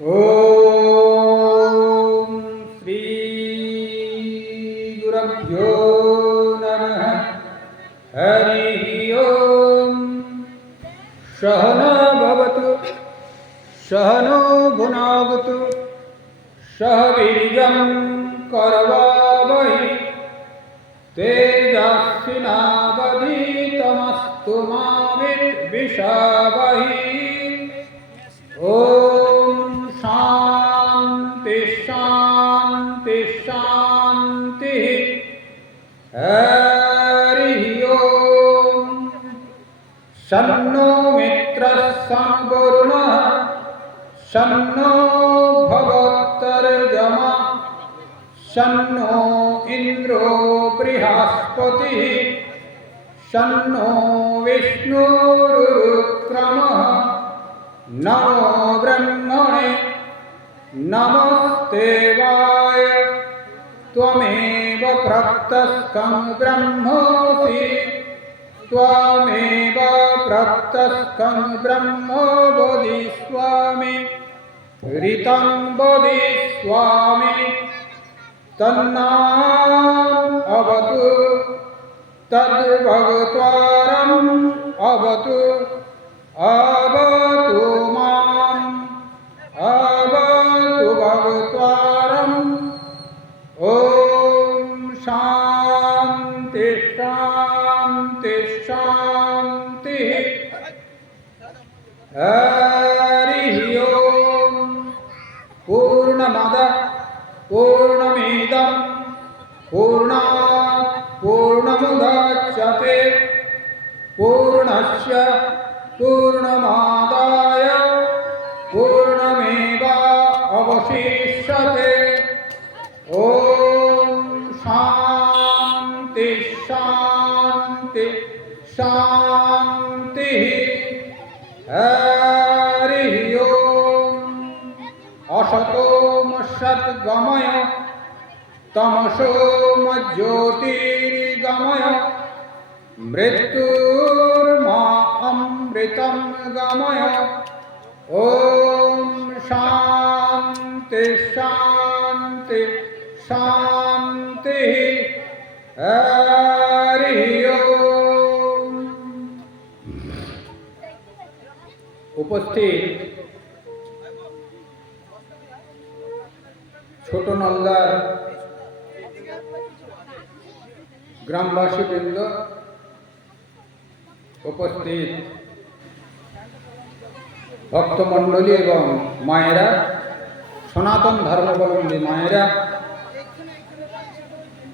ओम श्री गुरुभ्यो नमः। हरि ओम। सहना भवतु सहनो भुनावतु सह वीर्यं करवावहै तेजस्विनावधीतमस्तु मा विद्विषावहै। ओम शांति शांति शांति। हरि ओम। शन्नो मित्रः संवरुणः शन्नो भगवत्तर्जमा शन्नो इंद्रो बृहस्पतिः शन्नो विष्णुरुक्रमः। नमो ब्रह्मणे नमस्ते वाय त्वमेव प्रत्यक्षं ब्रह्मोऽसि त्वमेव प्रत्यक्षं ब्रह्म वदिष्यामि ऋतं वदिष्यामि। तन्नाम अवतु तद्भगत्वारम् अवतु अवतु माम् अवतु भगत्वारम्। ओम शांति शांति शांति। हरि ओम। पूर्णमदः पूर्णमिदं पूर्णात् पूर्णमुदच्यते पूर्णस्य पूर्णमादाय पूर्णमेवावशिष्यते। ओम शांति शांति शांति। हरि ओम। असतो सद्गमय तमसो ज्योतिर्गमय मृत्युर्मा अमृतं गमय। ओम शांति शांति शांति। हरि ओम। उपस्थित ছোট নলদার গ্রামবাসীবৃন্দ, উপস্থিত ভক্তমণ্ডলী এবং মায়েরা, সনাতন ধর্মাবলম্বী মায়েরা,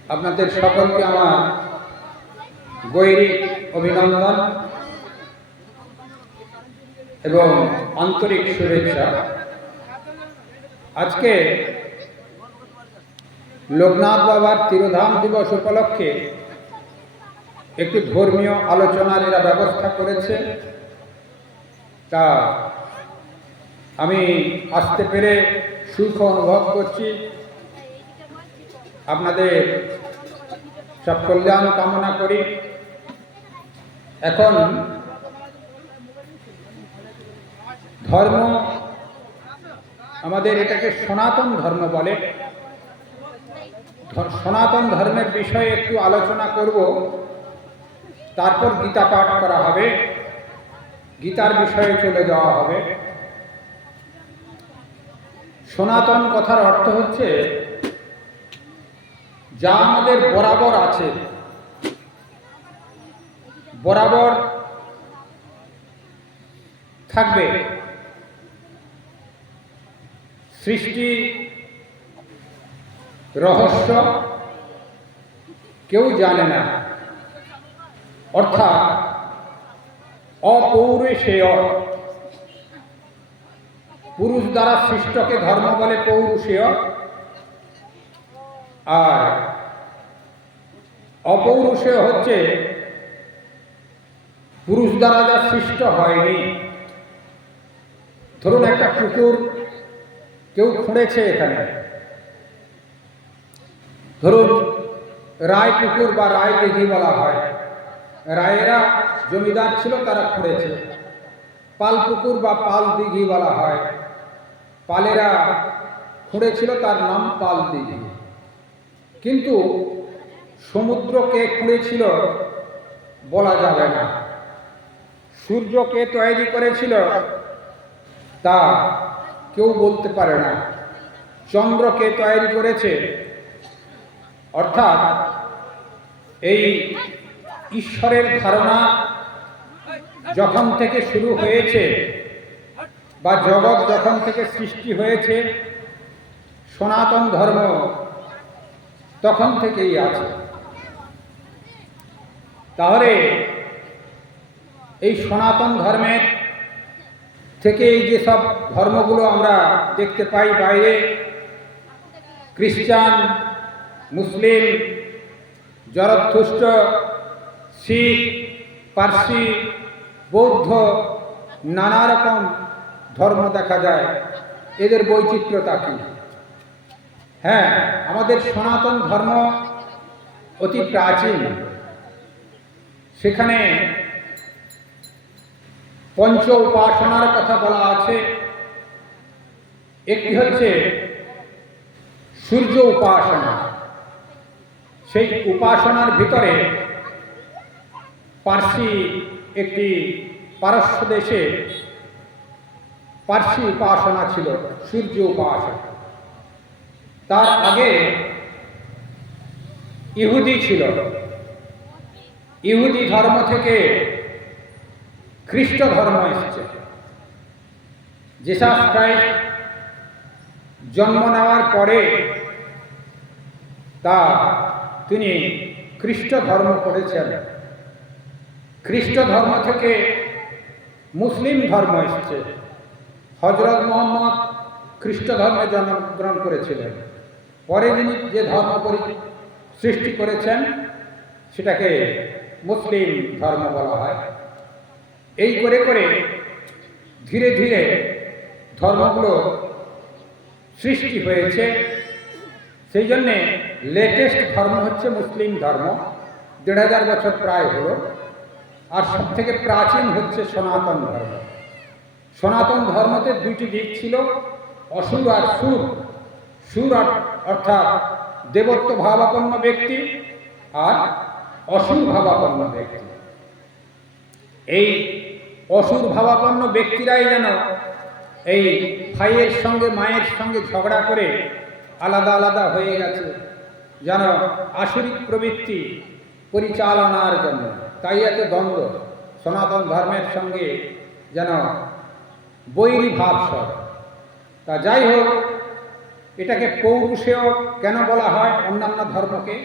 আপনাদের সকলকে আমার গৈরিক অভিনন্দন এবং আন্তরিক শুভেচ্ছা। আজকে লোকনাথ বাবার তিরোধাম দিবস উপলক্ষে একটি ধর্মীয় আলোচনার এরা ব্যবস্থা করেছে। তা আমি আসতে পেরে সুখ অনুভব করছি। আপনাদের সব কল্যাণ কামনা করি। এখন ধর্ম, আমাদের এটাকে সনাতন ধর্ম বলে। সনাতন ধর্মের বিষয়ে একটু আলোচনা করব, তারপর গীতা পাঠ করা হবে, গীতার বিষয়ে চলে যাওয়া হবে। সনাতন কথার অর্থ হচ্ছে যা আমাদের বরাবর আছে, বরাবর থাকবে। সৃষ্টি রহস্য কেউ জানে না, অর্থাৎ অপৌরুষেয়। পুরুষ দ্বারা সৃষ্টকে ধর্ম বলে পৌরুষেয়, আর অপৌরুষেয় হচ্ছে পুরুষ দ্বারা যা সৃষ্ট হয়নি। ধরুন একটা পুকুর কেউ খুঁড়েছে, এখানে ধরুন রায় পুকুর বা রায় দিঘি বলা হয়। রায়েরা জমিদার ছিল, তারা খুঁড়েছে। পাল পুকুর বা পাল দিঘি বলা হয়। পালেরা খুঁড়েছিল, তার নাম পাল দিঘি। কিন্তু সমুদ্রকে খুঁড়েছিল বলা যাবে না, সূর্যকে তৈরি করেছিল তা কেউ বলতে পারে না, চন্দ্রকে তৈরি করেছে। অর্থাৎ এই ঈশ্বরের ধারণা যখন থেকে শুরু হয়েছে বা জগৎ যখন থেকে সৃষ্টি হয়েছে, সনাতন ধর্ম তখন থেকেই আছে। তাহলে এই সনাতন ধর্মের থেকে এই যে সব ধর্মগুলো আমরা দেখতে পাই বাইরে, খ্রিস্টান, মুসলিম, জরথুস্ট, শিখ, পার্সি, বৌদ্ধ, নানা রকম ধর্ম দেখা যায়। এদের বৈচিত্র্যতা কি? হ্যাঁ, আমাদের সনাতন ধর্ম অতি প্রাচীন। সেখানে পঞ্চ উপাসনার কথা বলা আছে। একটি হচ্ছে সূর্য উপাসনা। সেই উপাসনার ভিতরে পার্সি একটি পারস্য দেশে পার্সি উপাসনা ছিল, সূর্য উপাসনা। তার আগে ইহুদি ছিল। ইহুদি ধর্ম থেকে খ্রিস্ট ধর্ম এসেছে। জিসাস ক্রাইস্ট জন্ম নেওয়ার পরে তিনি খ্রিস্ট ধর্ম করেছেন। খ্রিস্ট ধর্ম থেকে মুসলিম ধর্ম এসেছে। হযরত মুহাম্মদ খ্রিস্ট ধর্মে জন্মগ্রহণ করেছিলেন। পরে যিনি যে ধর্ম সৃষ্টি করেছেন সেটাকে মুসলিম ধর্ম বলা হয়। এই করে করে ধীরে ধীরে ধর্মগুলো সৃষ্টি হয়েছে। সেই জন্যে লেটেস্ট ধর্ম হচ্ছে মুসলিম ধর্ম, ১৫০০ বছর প্রায় হলো। আর সব থেকে প্রাচীন হচ্ছে সনাতন ধর্ম। সনাতন ধর্মতে দুইটি দিক ছিল, অসুর আর সুর। সুর অর্থাৎ দেবত্ব ভাবাপন্ন ব্যক্তি, আর অসুর ভাবাপন্ন ব্যক্তি। এই অসুর ভাবাপন্ন ব্যক্তিরাই যেন এই ভাইয়ের সঙ্গে মায়ের সঙ্গে ঝগড়া করে আলাদা আলাদা হয়ে গেছে, যেন আসরিক প্রবৃত্তি পরিচালনার জন্য। তাই এত দ্বন্দ্ব সনাতন ধর্মের সঙ্গে, যেন বৈরী ভাব সব। তা যাই হোক, এটাকে পৌরুষেয় কেন বলা হয়? অন্যান্য ধর্মকে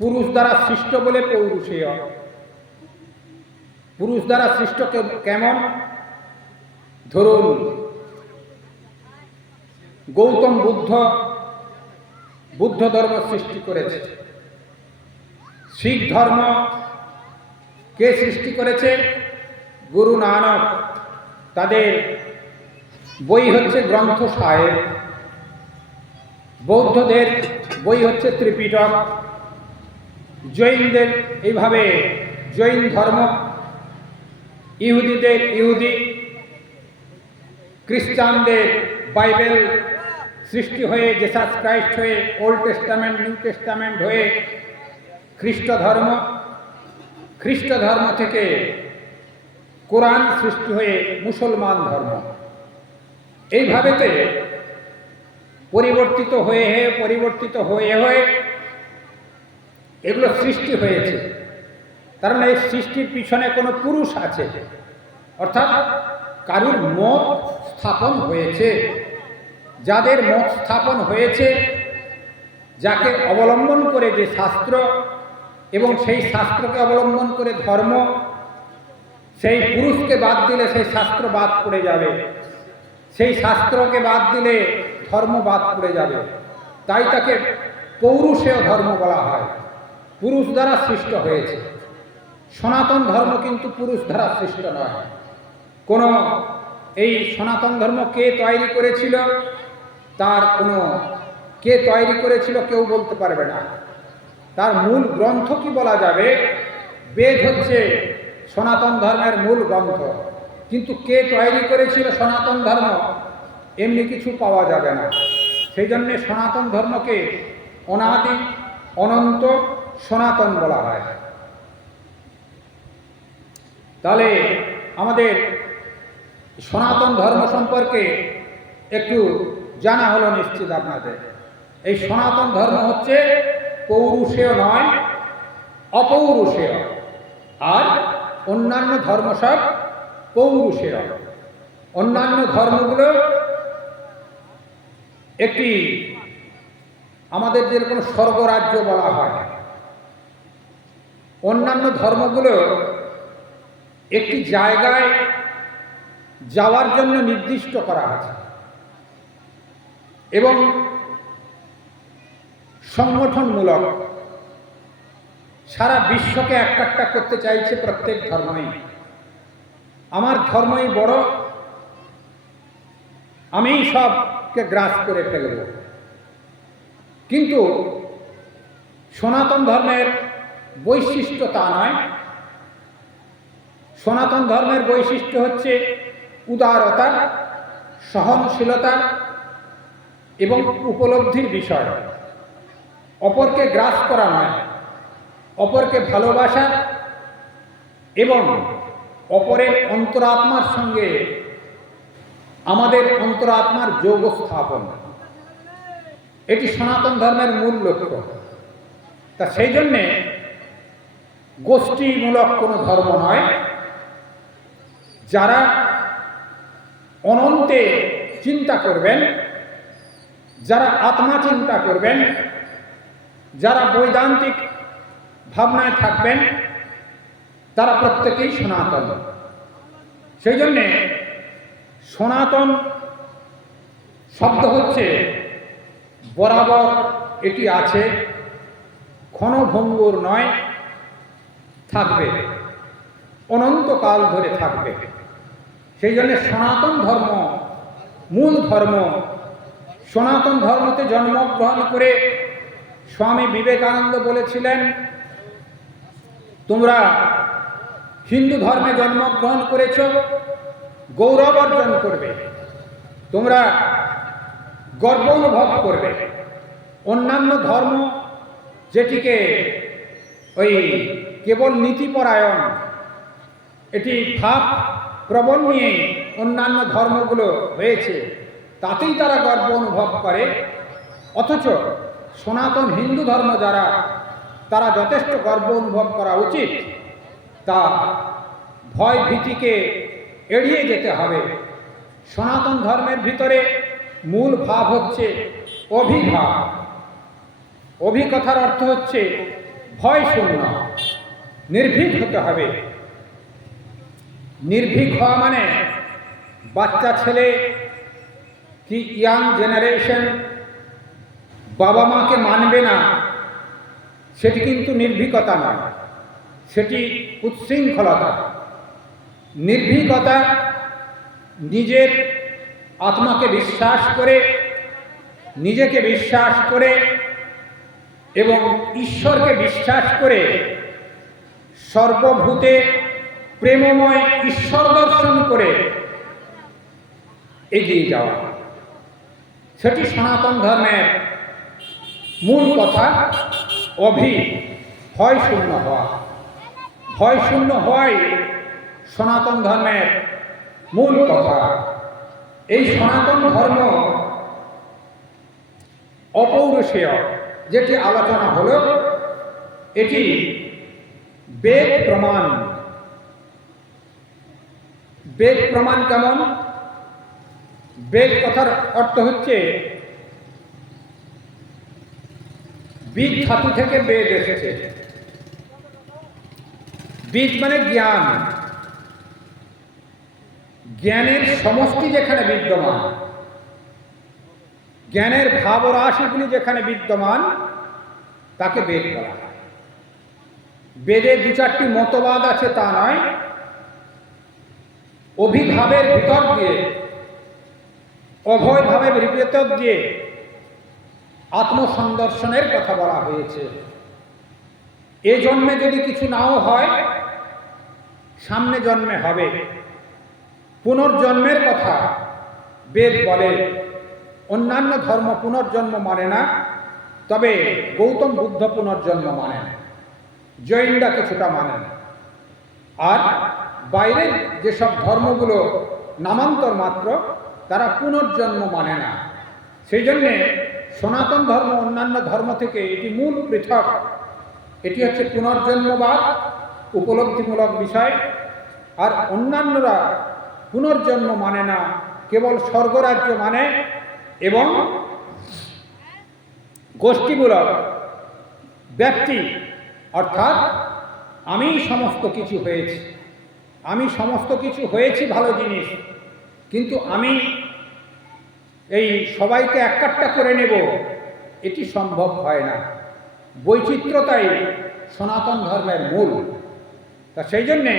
পুরুষ দ্বারা সৃষ্ট বলে পৌরুষেয়। পুরুষ দ্বারা সৃষ্ট কেমন? ধরুন, গৌতম বুদ্ধ ধর্ম সৃষ্টি করেছে। শিখ ধর্ম কে সৃষ্টি করেছে? গুরু নানক। তাদের বই হচ্ছে গ্রন্থ সাহেব। বৌদ্ধদের বই হচ্ছে ত্রিপিটক। জৈনদের এইভাবে জৈন ধর্ম, ইহুদিদের ইহুদি, খ্রিস্টানদের বাইবেল সৃষ্টি হয়ে, জিসাস ক্রাইস্ট হয়ে, ওল্ড টেস্টামেন্ট, নিউ টেস্টামেন্ট হয়ে খ্রিস্ট ধর্ম। খ্রিস্ট ধর্ম থেকে কোরআন সৃষ্টি হয়ে মুসলমান ধর্ম। এইভাবেতে পরিবর্তিত হয়ে এগুলো সৃষ্টি হয়েছে। তার মানে এই সৃষ্টির পিছনে কোনো পুরুষ আছে, অর্থাৎ কারুর মত স্থাপন হয়েছে। যাদের মত স্থাপন হয়েছে, যাকে অবলম্বন করে যে শাস্ত্র, এবং সেই শাস্ত্রকে অবলম্বন করে ধর্ম, সেই পুরুষকে বাদ দিলে সেই শাস্ত্র বাদ পড়ে যাবে, সেই শাস্ত্রকে বাদ দিলে ধর্ম বাদ পড়ে যাবে। তাই তাকে পৌরুষেয় ধর্ম বলা হয়। পুরুষ দ্বারা সৃষ্ট হয়েছে। সনাতন ধর্ম কিন্তু পুরুষ দ্বারা সৃষ্ট নয়। কোনো এই সনাতন ধর্ম কে তৈরি করেছিল, তার কোনো কে তৈরি করেছিল কেউ বলতে পারবে না। তার মূল গ্রন্থ কি বলা যাবে? বেদ হচ্ছে সনাতন ধর্মের মূল গ্রন্থ। কিন্তু কে তৈরি করেছিল সনাতন ধর্ম এমনি কিছু পাওয়া যাবে না। সেই জন্যে সনাতন ধর্মকে অনাদি অনন্ত সনাতন বলা হয়। তাহলে আমাদের সনাতন ধর্ম সম্পর্কে একটু জানা হলো নিশ্চিত আপনাদের। এই সনাতন ধর্ম হচ্ছে পৌরুষেয় নয়, অপৌরুষেয়, আর অন্যান্য ধর্ম সব পৌরুষেয়। অন্যান্য ধর্মগুলো একটি আমাদের যেরকম স্বর্গরাজ্য বলা হয়, অন্যান্য ধর্মগুলো একটি জায়গায় যাওয়ার জন্য নির্দিষ্ট করা আছে এবং সংগঠনমূলক সারা বিশ্বকে একাট্টা করতে চাইছে প্রত্যেক ধর্মই। আমার ধর্মই বড়, আমিই সবকে গ্রাস করে ফেলব। কিন্তু সনাতন ধর্মের বৈশিষ্ট্য তা নয়। সনাতন ধর্মের বৈশিষ্ট্য হচ্ছে উদারতা, সহনশীলতা এবং উপলব্ধির বিষয়। অপরকে গ্রাস করা নয়, অপরকে ভালোবাসা এবং অপরের অন্তরাত্মার সঙ্গে আমাদের অন্তরাত্মার যোগ স্থাপন, এটি সনাতন ধর্মের মূল লক্ষ্য। তা সেই জন্যে গোষ্ঠীমূলক কোনো ধর্ম নয়। যারা অনন্তে চিন্তা করবেন, যারা আত্মা চিন্তা করবেন, যারা বৈদান্তিক ভাবনায় থাকবেন, তারা প্রত্যেকেই সনাতন। সেই জন্যে সনাতন শব্দ হচ্ছে বরাবর, এটি আছে, ক্ষণভঙ্গুর নয়, থাকবে, অনন্তকাল ধরে থাকবে। সেই জন্য সনাতন ধর্ম মূল ধর্ম। সনাতন ধর্মতে জন্মগ্রহণ করে স্বামী বিবেকানন্দ বলেছিলেন, তোমরা হিন্দু ধর্মে জন্মগ্রহণ করেছ, গৌরব অর্জন করবে, তোমরা গর্ব অনুভব করবে। অন্যান্য ধর্ম যেটিকে ওই কেবল নীতিপরায়ণ, এটি ভাব প্রবণ নিয়ে অন্যান্য ধর্মগুলো হয়েছে, তাতেই তারা গর্ব অনুভব করে। অথচ সনাতন হিন্দু ধর্ম যারা, তারা যথেষ্ট গর্ব অনুভব করা উচিত। তা ভয় ভীতিকে এড়িয়ে যেতে হবে। সনাতন ধর্মের ভিতরে মূল ভাব হচ্ছে অভিভাব। অভিকথার অর্থ হচ্ছে ভয় শূন্য, নির্ভীক হতে হবে। নির্ভীক হওয়া মানে বাচ্চা ছেলে কি ইয়াং জেনারেশন বাবা মাকে মানবে না, সেটি কিন্তু নির্ভীকতা নয়, সেটি উচ্ছৃঙ্খলতা। নির্ভীকতা নিজের আত্মাকে বিশ্বাস করে, নিজেকে বিশ্বাস করে এবং ঈশ্বরকে বিশ্বাস করে সর্বভূতে প্রেমময় ঈশ্বর দর্শন করে এগিয়ে যাওয়া, সেটি সনাতন ধর্মের মূল কথা। ভয় শূন্য হওয়া, ভয় শূন্য হওয়াই সনাতন ধর্মের মূল কথা। এই সনাতন ধর্ম অপৌরুষেয় যেটি আলোচনা হলো, এটি বেদ প্রমাণ। বেদ প্রমাণ কেমন? বেদ কথার অর্থ হচ্ছে বীজ ধাতু থেকে বেদ এসেছে। বীজ মানে জ্ঞান, জ্ঞানের সমষ্টি যেখানে বিদ্যমান, জ্ঞানের ভাব ও রাশিগুলি যেখানে বিদ্যমান, তাকে বেদ বলা হয়। বেদে দু চারটি মতবাদ আছে তা নয়, অভিভাবের ভিতর দিয়ে, অভয়ভাবের ভিতর দিয়ে আত্মসন্দর্শনের কথা বলা হয়েছে। এ জন্মে যদি কিছু নাও হয়, সামনে জন্মে হবে। পুনর্জন্মের কথা বেদ বলে। অন্যান্য ধর্ম পুনর্জন্ম মানে না, তবে গৌতম বুদ্ধ পুনর্জন্ম মানেন, জৈনরা কিছুটা মানেন। আর বাইরের যেসব ধর্মগুলো নামান্তর মাত্র, তারা পুনর্জন্ম মানে না। সেই জন্যে সনাতন ধর্ম অন্যান্য ধর্ম থেকে এটি মূল পৃথক। এটি হচ্ছে পুনর্জন্মবাদ, উপলব্ধিমূলক বিষয়। আর অন্যান্যরা পুনর্জন্ম মানে না, কেবল স্বর্গরাজ্য মানে এবং গোষ্ঠীমূলক ব্যক্তি, অর্থাৎ আমি সমস্ত কিছু হয়েছি, আমি সমস্ত কিছু হয়েছি ভালো জিনিস, কিন্তু আমি এই সবাইকে একাট্টা করে নেব, এটি সম্ভব হয় না। বৈচিত্র্যতাই সনাতন ধর্মের মূল। তা সেই জন্যে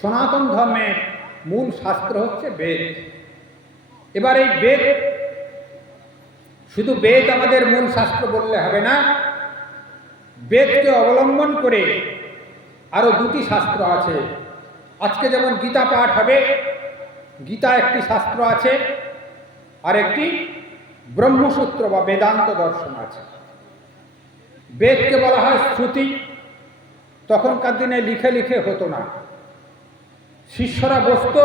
সনাতন ধর্মের মূল শাস্ত্র হচ্ছে বেদ। এবার এই বেদ, শুধু বেদ আমাদের মূল শাস্ত্র বললে হবে না, বেদকে অবলম্বন করে আরও দুটি শাস্ত্র আছে। আজকে যেমন গীতা পাঠ হবে, গীতা একটি শাস্ত্র আছে, আর একটি ব্রহ্মসূত্র বা বেদান্ত দর্শন আছে। বেদকে বলা হয় শ্রুতি। তখনকার দিনে লিখে লিখে হতো না, শিষ্যরা বসত,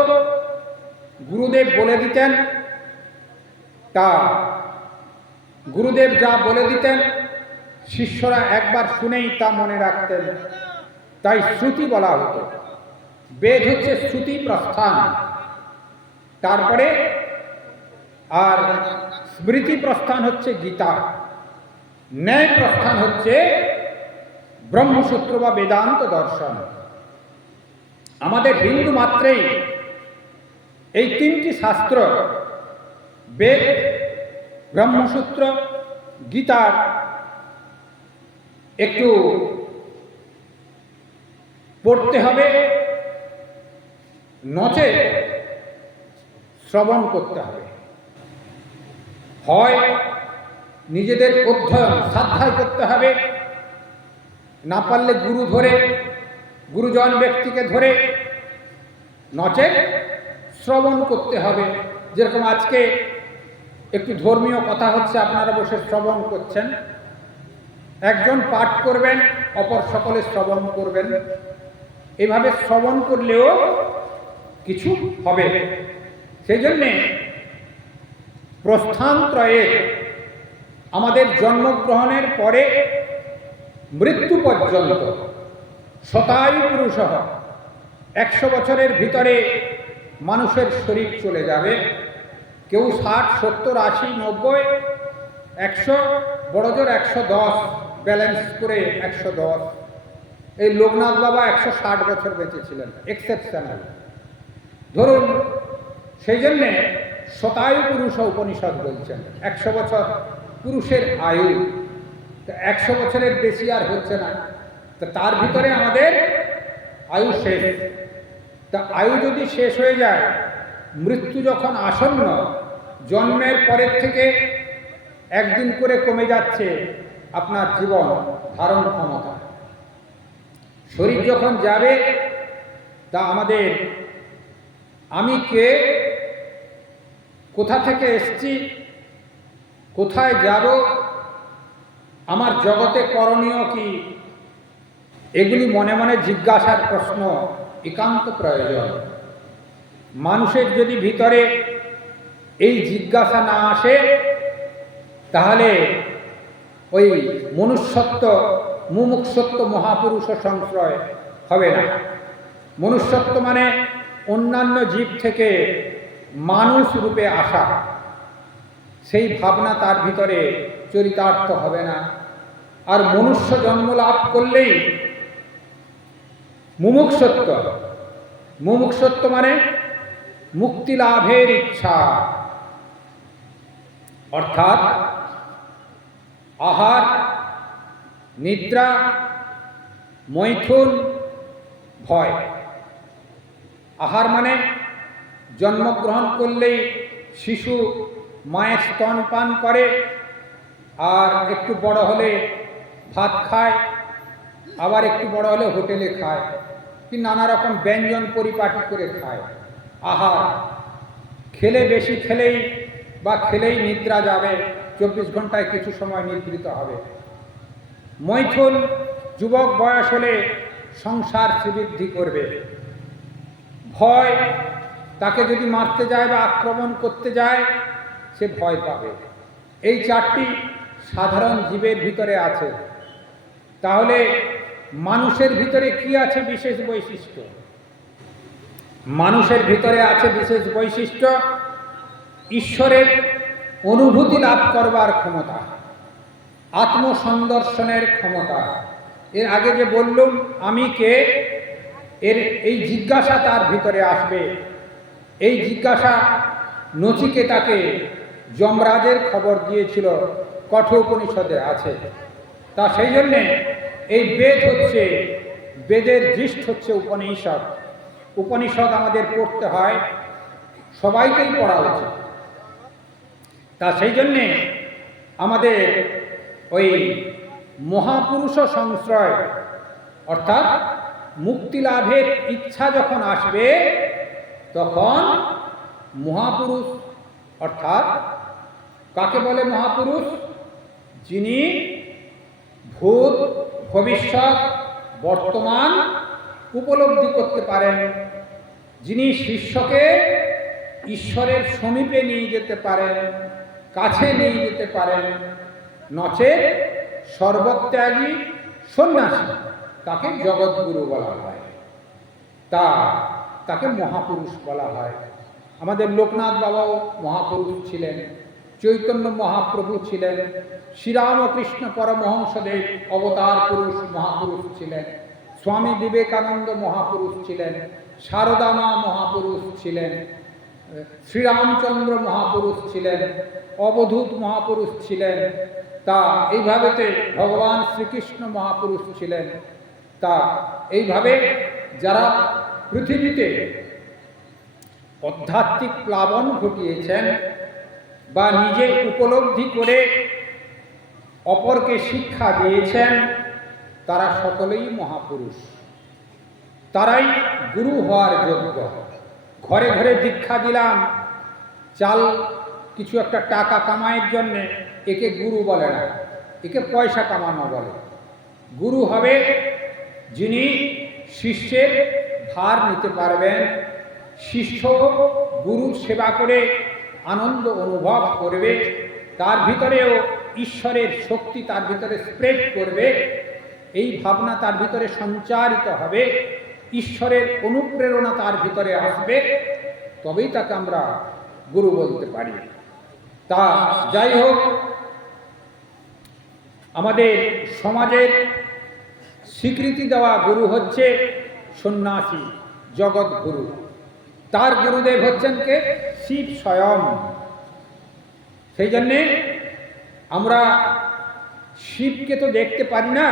গুরুদেব বলে দিতেন, তা গুরুদেব যা বলে দিতেন শিষ্যরা একবার শুনেই তা মনে রাখতেন, তাই শ্রুতি বলা হতো। বেদ হচ্ছে শ্রুতি প্রস্থান। তারপরে আর স্মৃতি প্রস্থান হচ্ছে গীতা, ন্যায় প্রস্থান হচ্ছে ব্রহ্মসূত্র বা বেদান্ত দর্শন। আমাদের হিন্দু মাত্রেই এই তিনটি শাস্ত্র, বেদ, ব্রহ্মসূত্র, গীতার একটু পড়তে হবে, নচেত শ্রবণ করতে হবে। হয় নিজেদের অধ্যয়ন সাধ্যায় করতে হবে, না পারলে গুরু ধরে, গুরুজন ব্যক্তিকে ধরে, নচেত শ্রবণ করতে হবে। যেরকম আজকে একটু ধর্মীয় কথা হচ্ছে, আপনারা বসে শ্রবণ করছেন, একজন পাঠ করবেন, অপর সকলে শ্রবণ করবেন। এভাবে শ্রবণ করলেও কিছু হবে। সেই জন্যে প্রস্থানত্রয়ে আমাদের জন্মগ্রহণের পরে মৃত্যু পর্যন্ত শতায়ু পুরুষ, 100 বছরের ভিতরে মানুষের শরীর চলে যাবে। কেউ 60, 70, 80, 90, 100, বড় জোর 110, ব্যালেন্স করে 110। এই লোকনাথ বাবা 160 বছর বেঁচেছিলেন, এক্সেপশনাল ধরুন। সেই জন্যে শতায়ু পুরুষ উপনিষদ বলছেন, 100 বছর পুরুষের আয়ু। 100 বছরের বেশি আর হচ্ছে না, তো তার ভিতরে আমাদের আয়ু শেষ। তা আয়ু যদি শেষ হয়ে যায়, মৃত্যু যখন আসন্ন, জন্মের পরের থেকে একদিন করে কমে যাচ্ছে আপনার জীবন ধারণ ক্ষমতা। শরীর যখন যাবে, তা আমাদের আমি কে, কোথা থেকে এসছি, কোথায় যাব, আমার জগতে করণীয় কি, এগুলি মনে মনে জিজ্ঞাসার প্রশ্ন একান্ত প্রয়োজন। মানুষের যদি ভিতরে এই জিজ্ঞাসা না আসে, তাহলে ওই মনুষ্যত্ব, মুমুক্ষুত্ব মহাপুরুষ সংশ্রয় হবে না। মনুষ্যত্ব মানে অন্যান্য জীব থেকে মানুষ রূপে আসা, সেই ভাবনা তার ভিতরে চরিতার্থ হবে না। আর মনুষ্য জন্ম লাভ করলেই মুমুক্ষুত্ব, মুমুক্ষুত্ব মানে মুক্তি লাভের ইচ্ছা, অর্থাৎ আহার, নিদ্রা, মৈথুন, ভয়। আহার মানে জন্মগ্রহণ করলেই শিশু মায়ের স্তন পান করে, আর একটু বড় হলে ভাত খায়, আবার একটু বড় হলে হোটেলে খায়, কি নানা রকম ব্যঞ্জন পরিপাটি করে খায়। আহার, খেলে বেশি খেলেই বা খেলেই নিদ্রা যাবে, 24 ঘন্টায় কিছু সময় নিদ্রিত হবে। মৈথুন, যুবক বয়স হলে সংসার শ্রীবৃদ্ধি করবে। ভয়, তাকে যদি মারতে যায় বা আক্রমণ করতে যায় সে ভয় পাবে। এই 4টি সাধারণ জীবের ভিতরে আছে। তাহলে মানুষের ভিতরে কি আছে বিশেষ বৈশিষ্ট্য? মানুষের ভিতরে আছে বিশেষ বৈশিষ্ট্য ঈশ্বরের অনুভূতি লাভ করবার ক্ষমতা, আত্মসন্দর্শনের ক্ষমতা। এর আগে যে বললুম আমি কে, এর এই জিজ্ঞাসা তার ভিতরে আসবে। এই জিজ্ঞাসা নচিকেতাকে যমরাজের খবর দিয়েছিল, কঠোপনিষদে আছে। তা সেই জন্যে এই বেদ হচ্ছে, বেদের দৃষ্ট হচ্ছে উপনিষদ। উপনিষদ আমাদের পড়তে হয়, সবাইকেই পড়া উচিত। তা সেই জন্যে আমাদের ওই মহাপুরুষ সংশ্রয় অর্থাৎ মুক্তি লাভের ইচ্ছা যখন আসবে তখন মহাপুরুষ অর্থাৎ কাকে বলে মহাপুরুষ? যিনি ভূত, ভবিষ্যৎ, বর্তমান উপলব্ধি করতে পারেন, যিনি শিষ্যকে ঈশ্বরের সমীপে নিয়ে যেতে পারেন, কাছে নিয়ে যেতে পারেন, নচেৎ সর্বত্যাগী সন্ন্যাসী, তাকে জগৎগুরু বলা হয়, তাকে মহাপুরুষ বলা হয়। আমাদের লোকনাথ বাবাও মহাপুরুষ ছিলেন, চৈতন্য মহাপ্রভু ছিলেন, শ্রীরামকৃষ্ণ পরমহংসদেব অবতার পুরুষ মহাপুরুষ ছিলেন, স্বামী বিবেকানন্দ মহাপুরুষ ছিলেন, সারদা মা মহাপুরুষ ছিলেন, শ্রীরামচন্দ্র মহাপুরুষ ছিলেন, অবধূত মহাপুরুষ ছিলেন। তা এইভাবেতে ভগবান শ্রীকৃষ্ণ মহাপুরুষ ছিলেন। তা এইভাবে যারা পৃথিবীতে আধ্যাত্মিক প্লাবন ঘটিয়েছেন বা নিজে উপলব্ধি করে অপরকে শিক্ষা দিয়েছেন, তারা সকলেই মহাপুরুষ। তারাই গুরু হওয়ার যোগ্য। ঘরে ঘরে দীক্ষা দিলাম, চাল কিছু একটা টাকা কামাইয়ের জন্যে, একে গুরু বলে না, একে পয়সা কামানো বলে। গুরু হবে যিনি শিষ্যের ভার নিতে পারবেন, শিষ্য গুরুর সেবা করে আনন্দ অনুভব করবে, তার ভিতরেও ঈশ্বরের শক্তি তার ভিতরে স্প্রেড করবে, এই ভাবনা তার ভিতরে সঞ্চারিত হবে, ঈশ্বরের অনুপ্রেরণা তার ভিতরে আসবে, তবেই তাকে আমরা গুরু বলতে পারি। তা যাই হোক, আমাদের সমাজের স্বীকৃতি দেওয়া গুরু হচ্ছে সন্ন্যাসী, জগৎগুরু। তার গুরুদেব হচ্ছেন কে? শিব স্বয়ং। সেই জন্যে আমরা শিবকে তো দেখতে পারি না,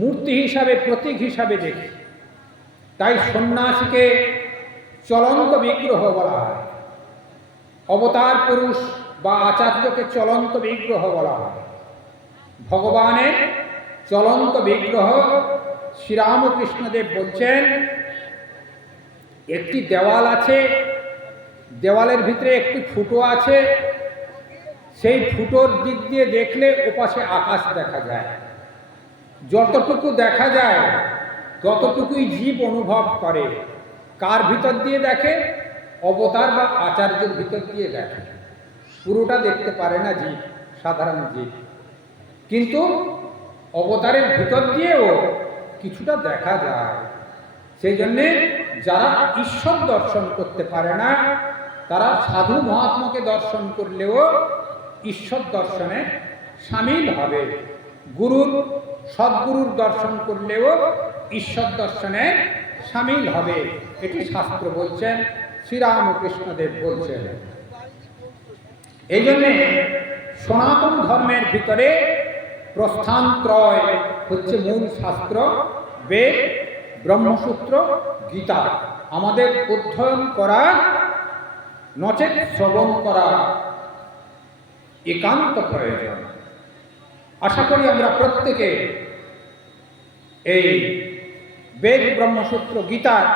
মূর্তি হিসাবে, প্রতীক হিসাবে দেখি। তাই সন্ন্যাসীকে চলন্ত বিগ্রহ বলা হয়, অবতার পুরুষ বা আচার্যকে চলন্ত বিগ্রহ বলা হয়। ভগবানের চলন্ত বিগ্রহ শ্রীরামকৃষ্ণদেব বলছেন, একটি দেওয়াল আছে, দেওয়ালের ভিতরে একটি ফুটো আছে, সেই ফুটোর দিক দিয়ে দেখলে ওপাশে আকাশ দেখা যায়। যতটুকু দেখা যায় ততটুকুই জীব অনুভব করে। কার ভিতর দিয়ে দেখে? অবতার বা আচার্যের ভিতর দিয়ে দেখে। পুরোটা দেখতে পারে না জীব, সাধারণ জীব, কিন্তু অবতারের ভিতর দিয়েও কিছুটা দেখা যায়। সেই জন্যে যারা ঈশ্বর দর্শন করতে পারে না, তারা সাধু মহাত্মাকে দর্শন করলেও ঈশ্বর দর্শনে সামিল হবে। গুরুর, সদ্গুরুর দর্শন করলেও ঈশ্বর দর্শনে সামিল হবে। এটি শাস্ত্র বলছেন, শ্রীরামকৃষ্ণদেব বলছেন। এই জন্যে সনাতন ধর্মের ভিতরে প্রস্থানত্রয় হচ্ছে মূল শাস্ত্র, বেদ, ব্রহ্মসূত্র, গীতা আমাদের অধ্যয়ন করা, নচেৎ শ্রবণ করা একান্ত প্রয়োজন। আশা করি আমরা প্রত্যেকে এই বেদ, ব্রহ্মসূত্র, গীতার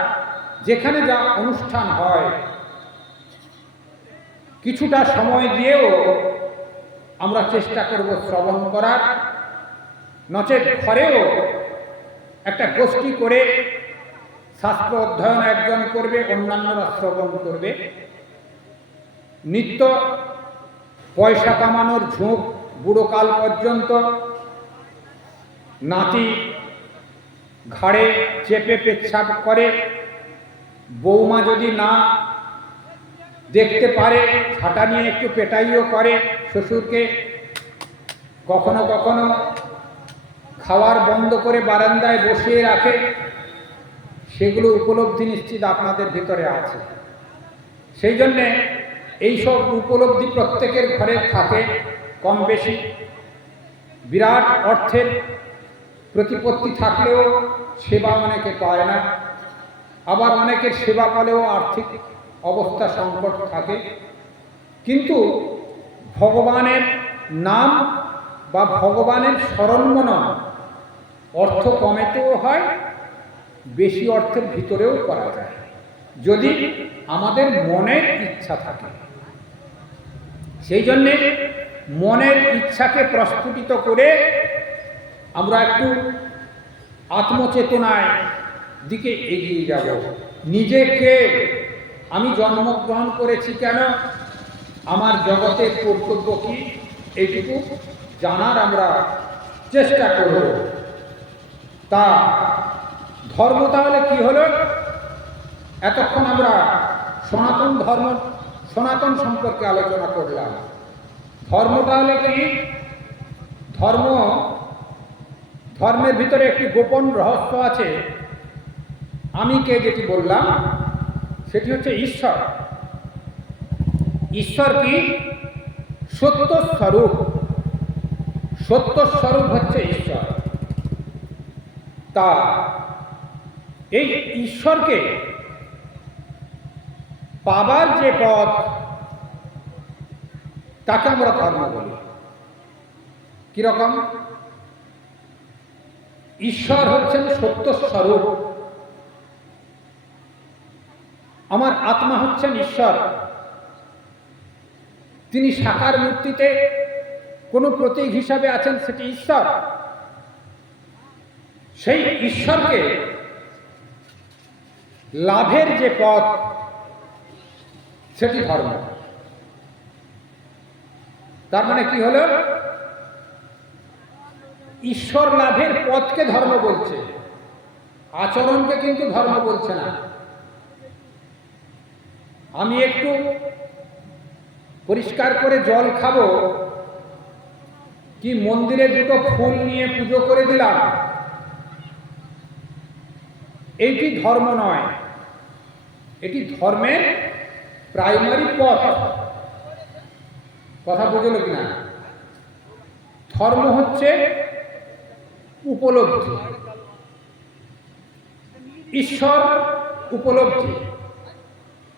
যেখানে যা অনুষ্ঠান হয় কিছুটা সময় দিয়েও আমরা চেষ্টা করব শ্রবণ করার, নচেৎ ঘরেও একটা গোষ্ঠী করে শাস্ত্র অধ্যয়ন একজন করবে, অন্যান্যরা শ্রবণ করবে। নিত্য পয়সা কামানোর ঝোঁক বুড়োকাল পর্যন্ত নাতি ঘাড়ে চেপে পেচ্ছাপ করে, বৌমা যদি না দেখতে পারে ঝাঁটা নিয়ে একটু পেটাইও করে শ্বশুরকে, কখনো কখনো খাওয়ার বন্ধ করে বারান্দায় বসিয়ে রাখে, সেগুলো উপলব্ধি নিশ্চিত আপনাদের ভিতরে আছে। সেই জন্যে এইসব উপলব্ধি প্রত্যেকের ঘরে থাকে কম বেশি। বিরাট অর্থের প্রতিপত্তি থাকলেও সেবা অনেকে পায় না, আবার অনেকের সেবা পেলেও আর্থিক অবস্থা সংকট থাকে। কিন্তু ভগবানের নাম বা ভগবানের স্মরণমনন অর্থ কমেতেও হয়, বেশি অর্থের ভিতরেও করা যায়, যদি আমাদের মনের ইচ্ছা থাকে। সেই জন্যে মনের ইচ্ছাকে প্রস্ফুটিত করে আমরা একটু আত্মচেতনায় দিকে এগিয়ে যাব। নিজেকে আমি জন্মগ্রহণ করেছি কেন, আমার জগতের কর্তব্য কি, এইটুকু জানার আমরা চেষ্টা করব। তা ধর্ম তাহলে কি হলো? এতক্ষণ আমরা সনাতন সম্পর্কে আলোচনা করলাম। ধর্ম তাহলে কি? ধর্মের ভিতরে একটি গোপন রহস্য আছে। আমি কে যেটি বললাম সেটি হচ্ছে ঈশ্বর। ঈশ্বর কি? সত্য স্বরূপ। সত্য স্বরূপ হচ্ছে ঈশ্বর। তা এই ঈশ্বরকে পাবার যে পথ, তাকে আমরা ধর্ম বলি। কিরকম? ঈশ্বর হচ্ছেন সত্য স্বরূপ। আমার আত্মা হচ্ছেন ঈশ্বর। তিনি সাকার মূর্তিতে কোনো প্রতীক হিসাবে আছেন, সেটি ঈশ্বর। সেই ঈশ্বরকে লাভের যে পথ, সেটি ধর্ম। তার মানে কি হলো? ঈশ্বর লাভের পথকে ধর্ম বলছে, আচরণকে কিন্তু ধর্ম বলছে না। আমি একটু পরিষ্কার করে জল খাবো কি মন্দিরে দুটো ফুল নিয়ে পুজো করে দিলাম, এইটি ধর্ম নয়। এটি ধর্মের প্রাইমারি পথ। কথা বুঝলো কিনা? ধর্ম হচ্ছে উপলব্ধি, ঈশ্বর উপলব্ধি।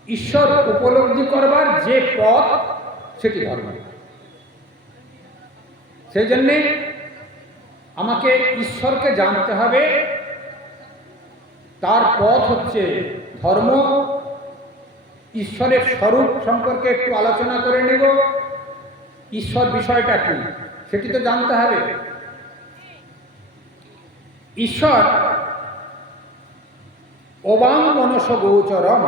ঈশ্বর উপলব্ধি করবার যে পথ, সেটি ধর্ম। সেই জন্যে আমাকে ঈশ্বরকে জানতে হবে, তার পথ হচ্ছে ধর্ম। ঈশ্বরের স্বরূপ সম্পর্কে একটু আলোচনা করে নেব। ঈশ্বর বিষয়টা কি সেটি তো জানতে হবে। ঈশ্বর অবাং মনস গোচরম,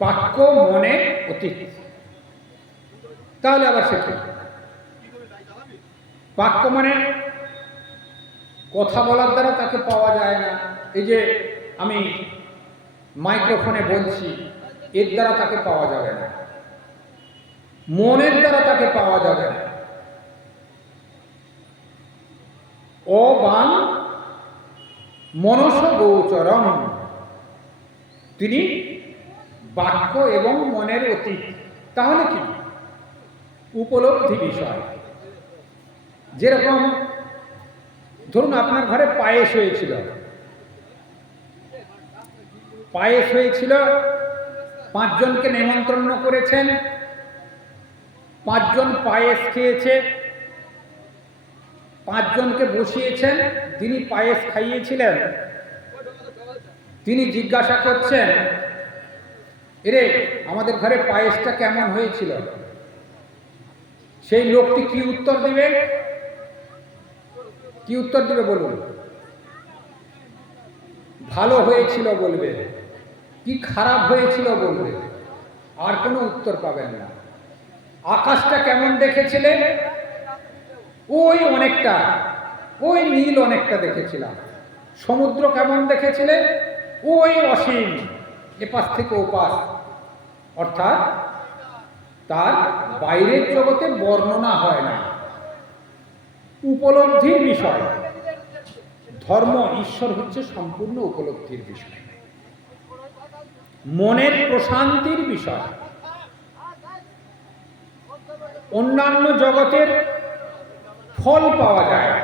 বাক্য মনে অতীত। তাহলে আবার সেটি বাক্য মানে কথা বলার দ্বারা তাকে পাওয়া যায় না। এই যে আমি মাইক্রোফোনে বলছি, এর দ্বারা তাকে পাওয়া যাবে না। মনের দ্বারা তাকে পাওয়া যাবে না। অবাং মনস গোচরম, তিনি বাক্য এবং মনের অতীত। তাহলে কি? উপলব্ধি বিষয়। যেরকম ধরুন আপনার ঘরে পায়েস হয়েছিল, পায়েস হয়েছিল, 5 জনকে নিমন্ত্রণ করেছেন, 5 জন পায়েস খেয়েছে, 5 জনকে বসিয়েছেন, যিনি পায়েস খাইয়েছিলেন তিনি জিজ্ঞাসা করছেন, এরে আমাদের ঘরে পায়েসটা কেমন হয়েছিল? সেই লোকটি কি উত্তর দিবে? কি উত্তর দিবে বলুন? ভালো হয়েছিল বলবে, কি খারাপ হয়েছিল বলবে, আর কোনো উত্তর পাবেন না। আকাশটা কেমন দেখেছিলেন? ওই অনেকটা, ওই নীল অনেকটা দেখেছিলাম। সমুদ্র কেমন দেখেছিলেন? ওই অসীম, এপাশ থেকে ওপাশ। অর্থাৎ তার বাইরের জগতে বর্ণনা হয় না, উপলব্ধির বিষয়। ধর্ম, ঈশ্বর হচ্ছে সম্পূর্ণ উপলব্ধির বিষয়, মনের প্রশান্তির বিষয়। অন্যান্য জগতের ফল পাওয়া যায়,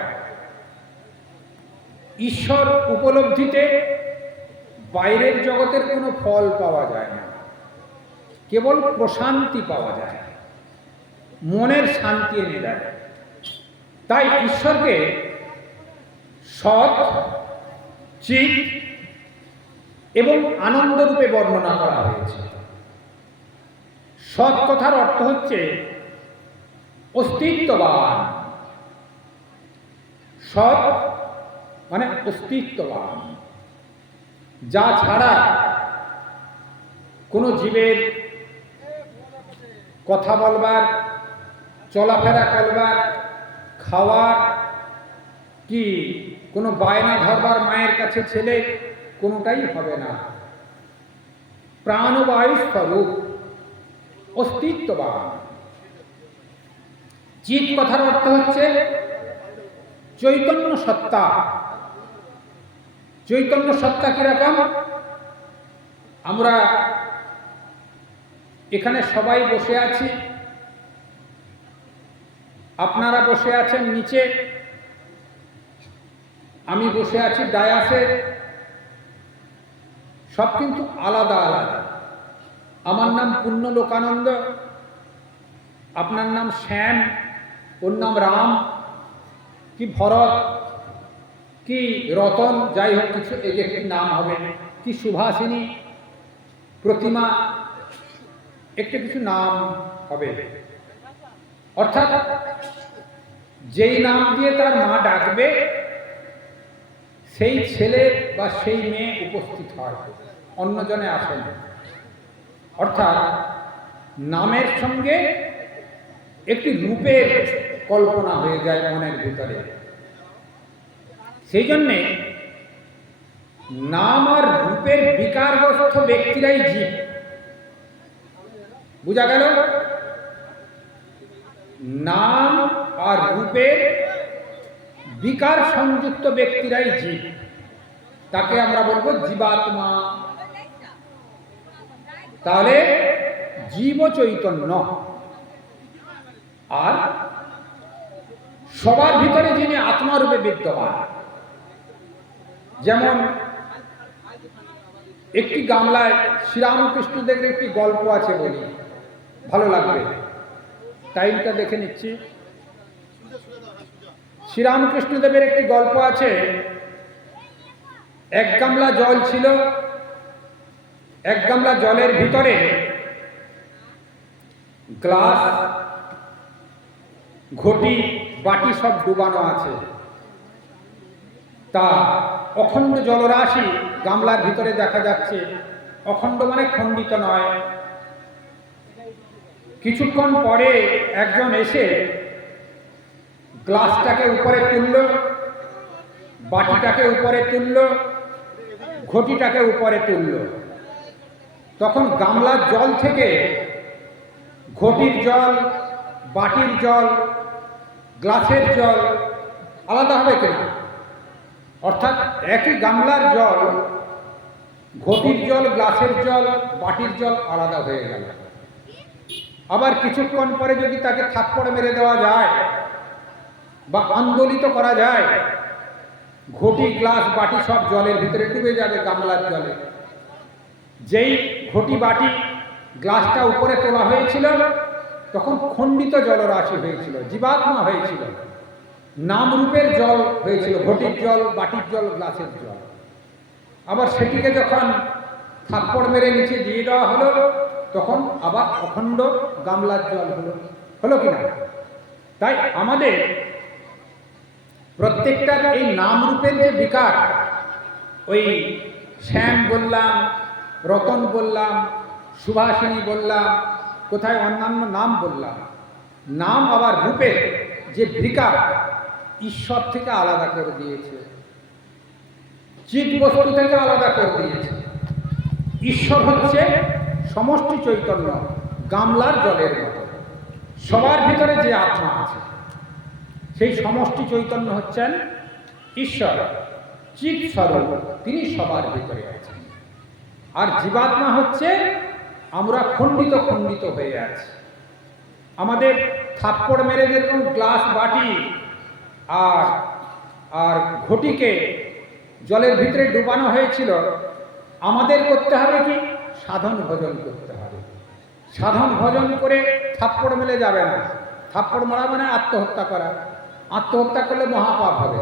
ঈশ্বর উপলব্ধিতে বাইরের জগতের কোনো ফল পাওয়া যায় না, কেবল প্রশান্তি পাওয়া যায়, মনের শান্তি এনে দেয়। তাই ঈশ্বরকে সৎ, চিৎ এবং আনন্দরূপে বর্ণনা করা হয়েছে। সৎ কথার অর্থ হচ্ছে অস্তিত্ববান। সৎ মানে অস্তিত্ববান, যা ছাড়া কোনো জীবের কথা বলবার, চলাফেরা করবার, খাওয়ার কি কোনো বায়না ধরবার মায়ের কাছে ছেলে কোনোটাই হবে না। প্রাণবায়ু স্বরূপ, অস্তিত্ববান। চিৎ কথার অর্থ হচ্ছে চৈতন্য সত্তা। চৈতন্য সত্তা কিরকম? আমরা এখানে সবাই বসে আছি, আপনারা বসে আছেন নিচে, আমি বসে আছি ডায়াসে, সব কিন্তু আলাদা আলাদা। আমার নাম পুণ্যলোকানন্দ, আপনার নাম শ্যাম, ওর নাম রাম, কি ভরত, কি রতন, যাই হোক কিছু এই একটি নাম হবে, কি সুভাষিনী, প্রতিমা, একটু কিছু নাম হবে। অর্থাৎ যেই নাম দিয়ে তার মা ডাকবে সেই ছেলে বা সেই মেয়ে উপস্থিত হয়, অন্যজনে আসে না। অর্থাৎ নামের সঙ্গে একটি রূপের কল্পনা হয়ে যায় মনের ভিতরে। সেই জন্যে নাম আর রূপের বিকারগ্রস্ত ব্যক্তিরাই জীব। বুঝা গেল? নাম আর রূপের বিকার সংযুক্ত ব্যক্তিরাই জীব, তাকে আমরা বলবো জীবাত্মা। তাহলে জীব চৈতন্য। আর সবার ভিতরে যিনি আত্মারূপে বিদ্যমান, যেমন একটি গামলায় শ্রীরামকৃষ্ণদেবের একটি গল্প আছে, বলি ভালো লাগবে। টাইমটা দেখে নিচ্ছি। শ্রীরামকৃষ্ণদেবের একটি গল্প আছে। এক গামলা জল ছিল, এক গামলা জলের ভিতরে গ্লাস, ঘটি, বাটি সব ডুবানো আছে। তা অখণ্ড জলরাশি গামলার ভিতরে দেখা যাচ্ছে। অখণ্ড মানে খণ্ডিত নয়। কিছুক্ষণ পরে একজন এসে গ্লাসটাকে উপরে তুলল, বাটিটাকে উপরে তুলল, ঘটিটাকে উপরে তুলল। তখন গামলার জল থেকে ঘটির জল, বাটির জল, গ্লাসের জল আলাদা হবে কেনা? অর্থাৎ একই গামলার জল, ঘটির জল, গ্লাসের জল, বাটির জল আলাদা হয়ে গেল। আবার কিছুক্ষণ পরে যদি তাকে থাপ্পড় মেরে দেওয়া যায় বা আন্দোলিত করা যায়, ঘটি, গ্লাস, বাটি সব জলের ভিতরে ডুবে যাবে গামলার জলে। যেই ঘটি, বাটি, গ্লাসটা উপরে তোলা হয়েছিল তখন খণ্ডিত জলরাশি হয়েছিল, জীবাত্মা হয়েছিল, নাম রূপের জল হয়েছিল, ঘটির জল, বাটির জল, গ্লাসের জল। আবার সেটিকে যখন থাপ্পড় মেরে নিচে দিয়ে দেওয়া হলো তখন আবার অখণ্ড গামলার জল হলো কিনা? তাই আমাদের প্রত্যেকটার এই নাম রূপের যে বিকার, ওই শ্যাম বললাম, রতন বললাম, সুভাষিনী বললাম, কোথায় অন্যান্য নাম বললাম, নাম আবার রূপের যে বিকার ঈশ্বর থেকে আলাদা করে দিয়েছে, চিৎ বস্তু থেকে আলাদা করে দিয়েছে। ঈশ্বর হচ্ছে সমষ্টি চৈতন্য, গামলার জলের মতো। সবার ভিতরে যে আত্মা আছে সেই সমষ্টি চৈতন্য হচ্ছেন ঈশ্বর, চিৎ স্বরূপ, তিনি সবার ভিতরে আছেন। আর জীবাত্মা হচ্ছে আমরা খণ্ডিত খণ্ডিত হয়ে আছি। আমাদের থাপ্পড় মেরে যেরকম গ্লাস, বাটি আর ঘটিকে জলের ভিতরে ডুবানো হয়েছিল, আমাদের করতে হবে কি? সাধন ভজন করতে হবে। সাধন ভজন করে থাপ্পড় মেলে যাবে না। থাপ্পড় মারা মানে আত্মহত্যা করা, আত্মহত্যা করলে মহাপাপ হবে।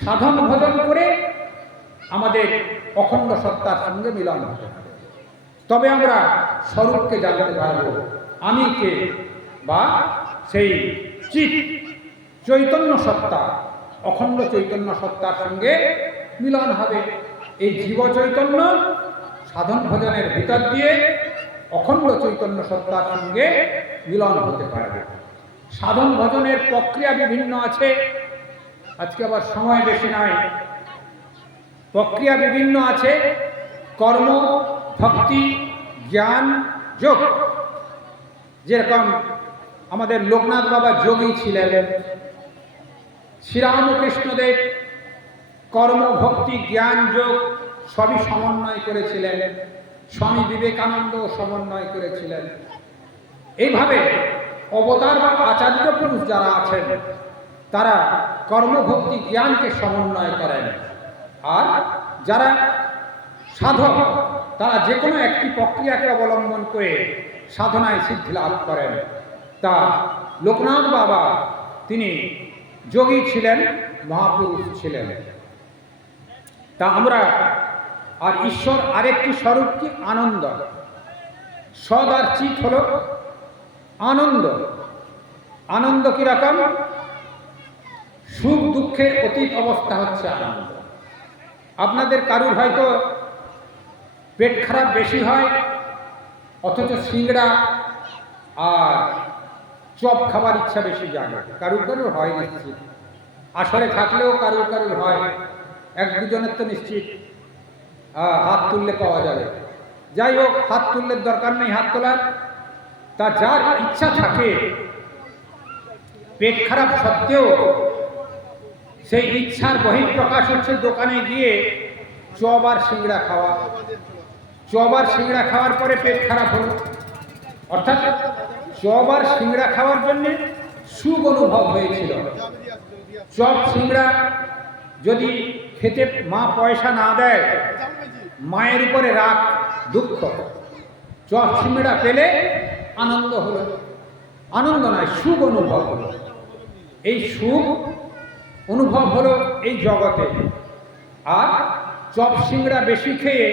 সাধন ভজন করে আমাদের অখণ্ড সত্তার সঙ্গে মিলন হতে হবে, তবে আমরা স্বরূপকে জানতে পারব। আমি কে, বা সেই চিৎ চৈতন্য সত্তা, অখণ্ড চৈতন্য সত্তার সঙ্গে মিলন হবে। এই জীব চৈতন্য সাধন ভজনের ভিতর দিয়ে অখণ্ড চৈতন্য সত্তার সঙ্গে মিলন হতে পারবে। সাধন ভজনের প্রক্রিয়া বিভিন্ন আছে, আজকে আবার সময় বেশি নয়। প্রক্রিয়া বিভিন্ন আছে, কর্ম, ভক্তি, জ্ঞান, যোগ। যেরকম আমাদের লোকনাথ বাবা যোগী ছিলেন, শ্রীরামকৃষ্ণদেব কর্ম, ভক্তি, জ্ঞান, যোগ সবই সমন্বয় করেছিলেন। স্বামী বিবেকানন্দ সমন্বয় করেছিলেন। এইভাবে অবতার বা আচার্য পুরুষ যারা আছেন তারা কর্মভক্তি জ্ঞানকে সমন্বয় করেন। আর যারা সাধক তারা যে কোনো একটি প্রক্রিয়াকে অবলম্বন করে সাধনায় সিদ্ধি লাভ করেন। তা লোকনাথ বাবা তিনি যোগী ছিলেন, মহাপুরুষ ছিলেন। তা আমরা আর ঈশ্বর আরেকটি স্বরূপ কি? আনন্দ। সদ আর চিৎ হল আনন্দ। আনন্দ কি রকম? সুখ দুঃখের অতীত অবস্থা হচ্ছে আনন্দ। আপনাদের কারুর হয়তো পেট খারাপ বেশি হয়, অথচ সিংড়া আর চপ খাবার ইচ্ছা বেশি জাগে। কারুর কারুর হয় নিশ্চিত, আসরে থাকলেও কারুর কারুর হয়, এক দুজনের তো নিশ্চিত হাত তুললে পাওয়া যাবে। যাই হোক, হাত তুললে দরকার নেই হাত তোলার। তা যার ইচ্ছা থাকে পেট খারাপ সত্ত্বেও সেই ইচ্ছার বহিঃপ্রকাশ হচ্ছে দোকানে গিয়ে চপ আর সিংড়া খাওয়া। চপ আর সিংড়া খাওয়ার পরে পেট খারাপ হলো, অর্থাৎ চপ আর সিংড়া খাওয়ার জন্য সুখ অনুভব হয়েছিল। চপ সিংড়া যদি খেতে মা পয়সা না দেয়, মায়ের উপরে রাগ, দুঃখ। চপ সিংড়া পেলে আনন্দ হলো, আনন্দ নয় সুখ অনুভব হলো। এই সুখ অনুভব হলো এই জগতে। আর চপ সিংড়া বেশি খেয়ে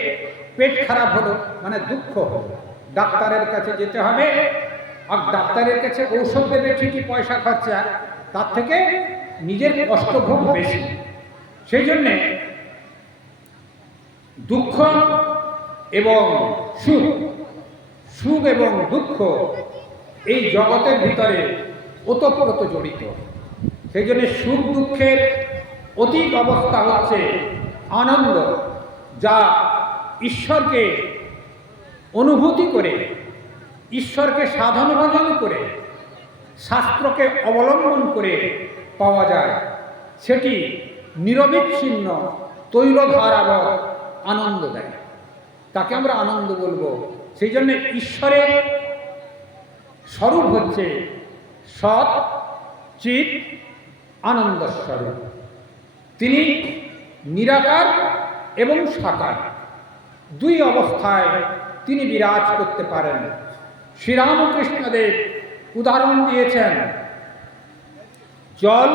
পেট খারাপ হলো মানে দুঃখ হলো। ডাক্তারের কাছে যেতে হবে, আর ডাক্তারের কাছে ঔষধ দেবে ঠিকই, পয়সা খরচা, তার থেকে নিজের কষ্টভোগ বেশি। সেই জন্যে দুঃখ এবং সুখ, সুখ এবং দুঃখ এই জগতের ভিতরে ওতপ্রোত জড়িত। সেই জন্য সুখ দুঃখের অতীত অবস্থা হচ্ছে আনন্দ, যা ঈশ্বরকে অনুভূতি করে, ঈশ্বরকে সাধন ভজন করে, শাস্ত্রকে অবলম্বন করে পাওয়া যায়। সেটি নিরবিচ্ছিন্ন তৈলধারাবৎ আনন্দ দেয়, তাকে আমরা আনন্দ বলবো। সেই জন্য ঈশ্বরের স্বরূপ হচ্ছে সৎ চিৎ আনন্দ স্বরূপ। তিনি নিরাকার এবং সাকার দুই অবস্থায় তিনি বিরাজ করতে পারেন। শ্রীরামকৃষ্ণদেব উদাহরণ দিয়েছেন জল,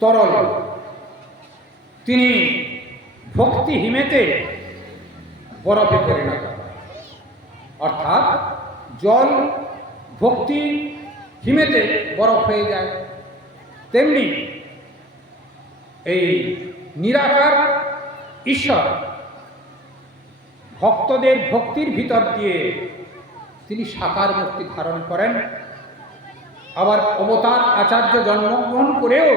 তরল। তিনি ভক্তি হিমেতে বরফে পরিণত হয়। অর্থাৎ জল ভক্তি হিমেতে বরফ হয়ে যায়, তেমনি এই নিরাকার ঈশ্বর ভক্তদের ভক্তির ভিতর দিয়ে তিনি সাকার মূর্তি ধারণ করেন। আবার অবতার আচার্য জন্মগ্রহণ করেও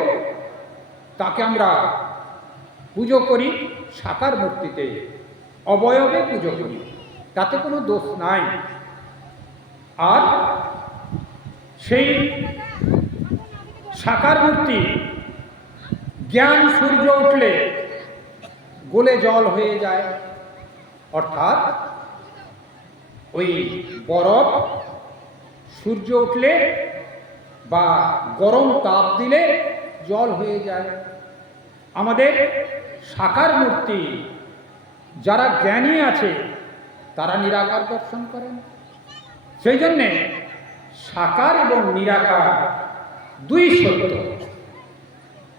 তাকে আমরা পুজো করি সাকার মূর্তিতে, অবয়বে পুজো করি, তাতে কোনো দোষ নাই। আর সেই সাকার মূর্তি জ্ঞান সূর্য উঠলে গলে জল হয়ে যায়। অর্থাৎ ওই বরফ সূর্য উঠলে বা গরম তাপ দিলে জল হয়ে যায়। আমাদের সাকার মূর্তি যারা জ্ঞানী আছে তারা নিরাকার দর্শন করেন। সেই জন্যে সাকার এবং নিরাকার দুই সত্য,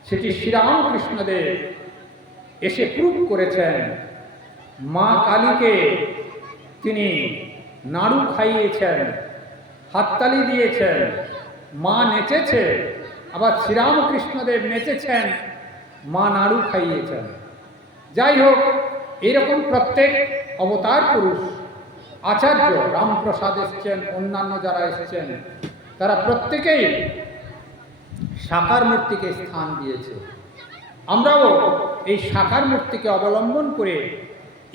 সেটি শ্রীরামকৃষ্ণদেব এসে প্রুভ করেছেন। মা কালীকে তিনি নাড়ু খাইয়েছেন, হাততালি দিয়েছেন, মা নেচেছে, আবার শ্রীরামকৃষ্ণদেব নেচেছেন, মা নাড়ু খাইয়েছেন। যাই হোক, এরকম প্রত্যেক অবতার পুরুষ আচার্য রামপ্রসাদ এসছেন, অন্যান্য যারা এসেছেন, তারা প্রত্যেকেই সাকার মূর্তিকে স্থান দিয়েছে। আমরাও এই সাকার মূর্তিকে অবলম্বন করে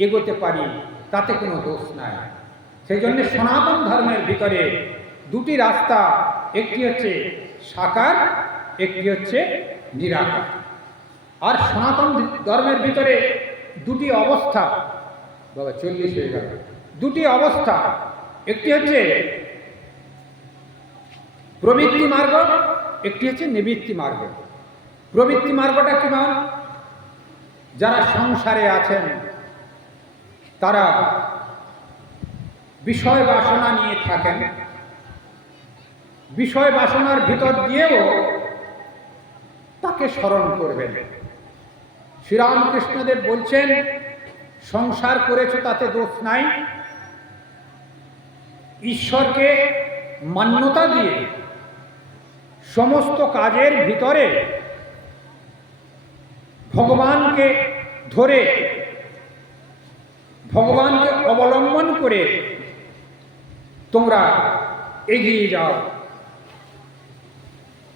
এগোতে পারি, তাতে কোনো দোষ নাই। সেই জন্য সনাতন ধর্মের ভিতরে দুটি রাস্তা, একটি হচ্ছে সাকার, একটি হচ্ছে নিরাকার। আর সনাতন ধর্মের ভিতরে দুটি অবস্থা, বাবা 40 হয়ে গেল, দুটি অবস্থা, একটি হচ্ছে প্রবৃত্তি মার্গ, একটি হচ্ছে নিবৃত্তি মার্গ। প্রবৃত্তি মার্গটা কেমন? যারা সংসারে আছেন তারা বিষয় বাসনা নিয়ে থাকেন, বিষয় বাসনার ভিতর দিয়েও তাকে স্মরণ করবেন। শ্রীরামকৃষ্ণদেব বলছেন, সংসার করেছো তাতে দোষ নাই, ঈশ্বরকে মান্যতা দিয়ে সমস্ত কাজের ভিতরে ভগবানকে ধরে, ভগবানকে অবলম্বন করে তোমরা এগিয়ে যাও,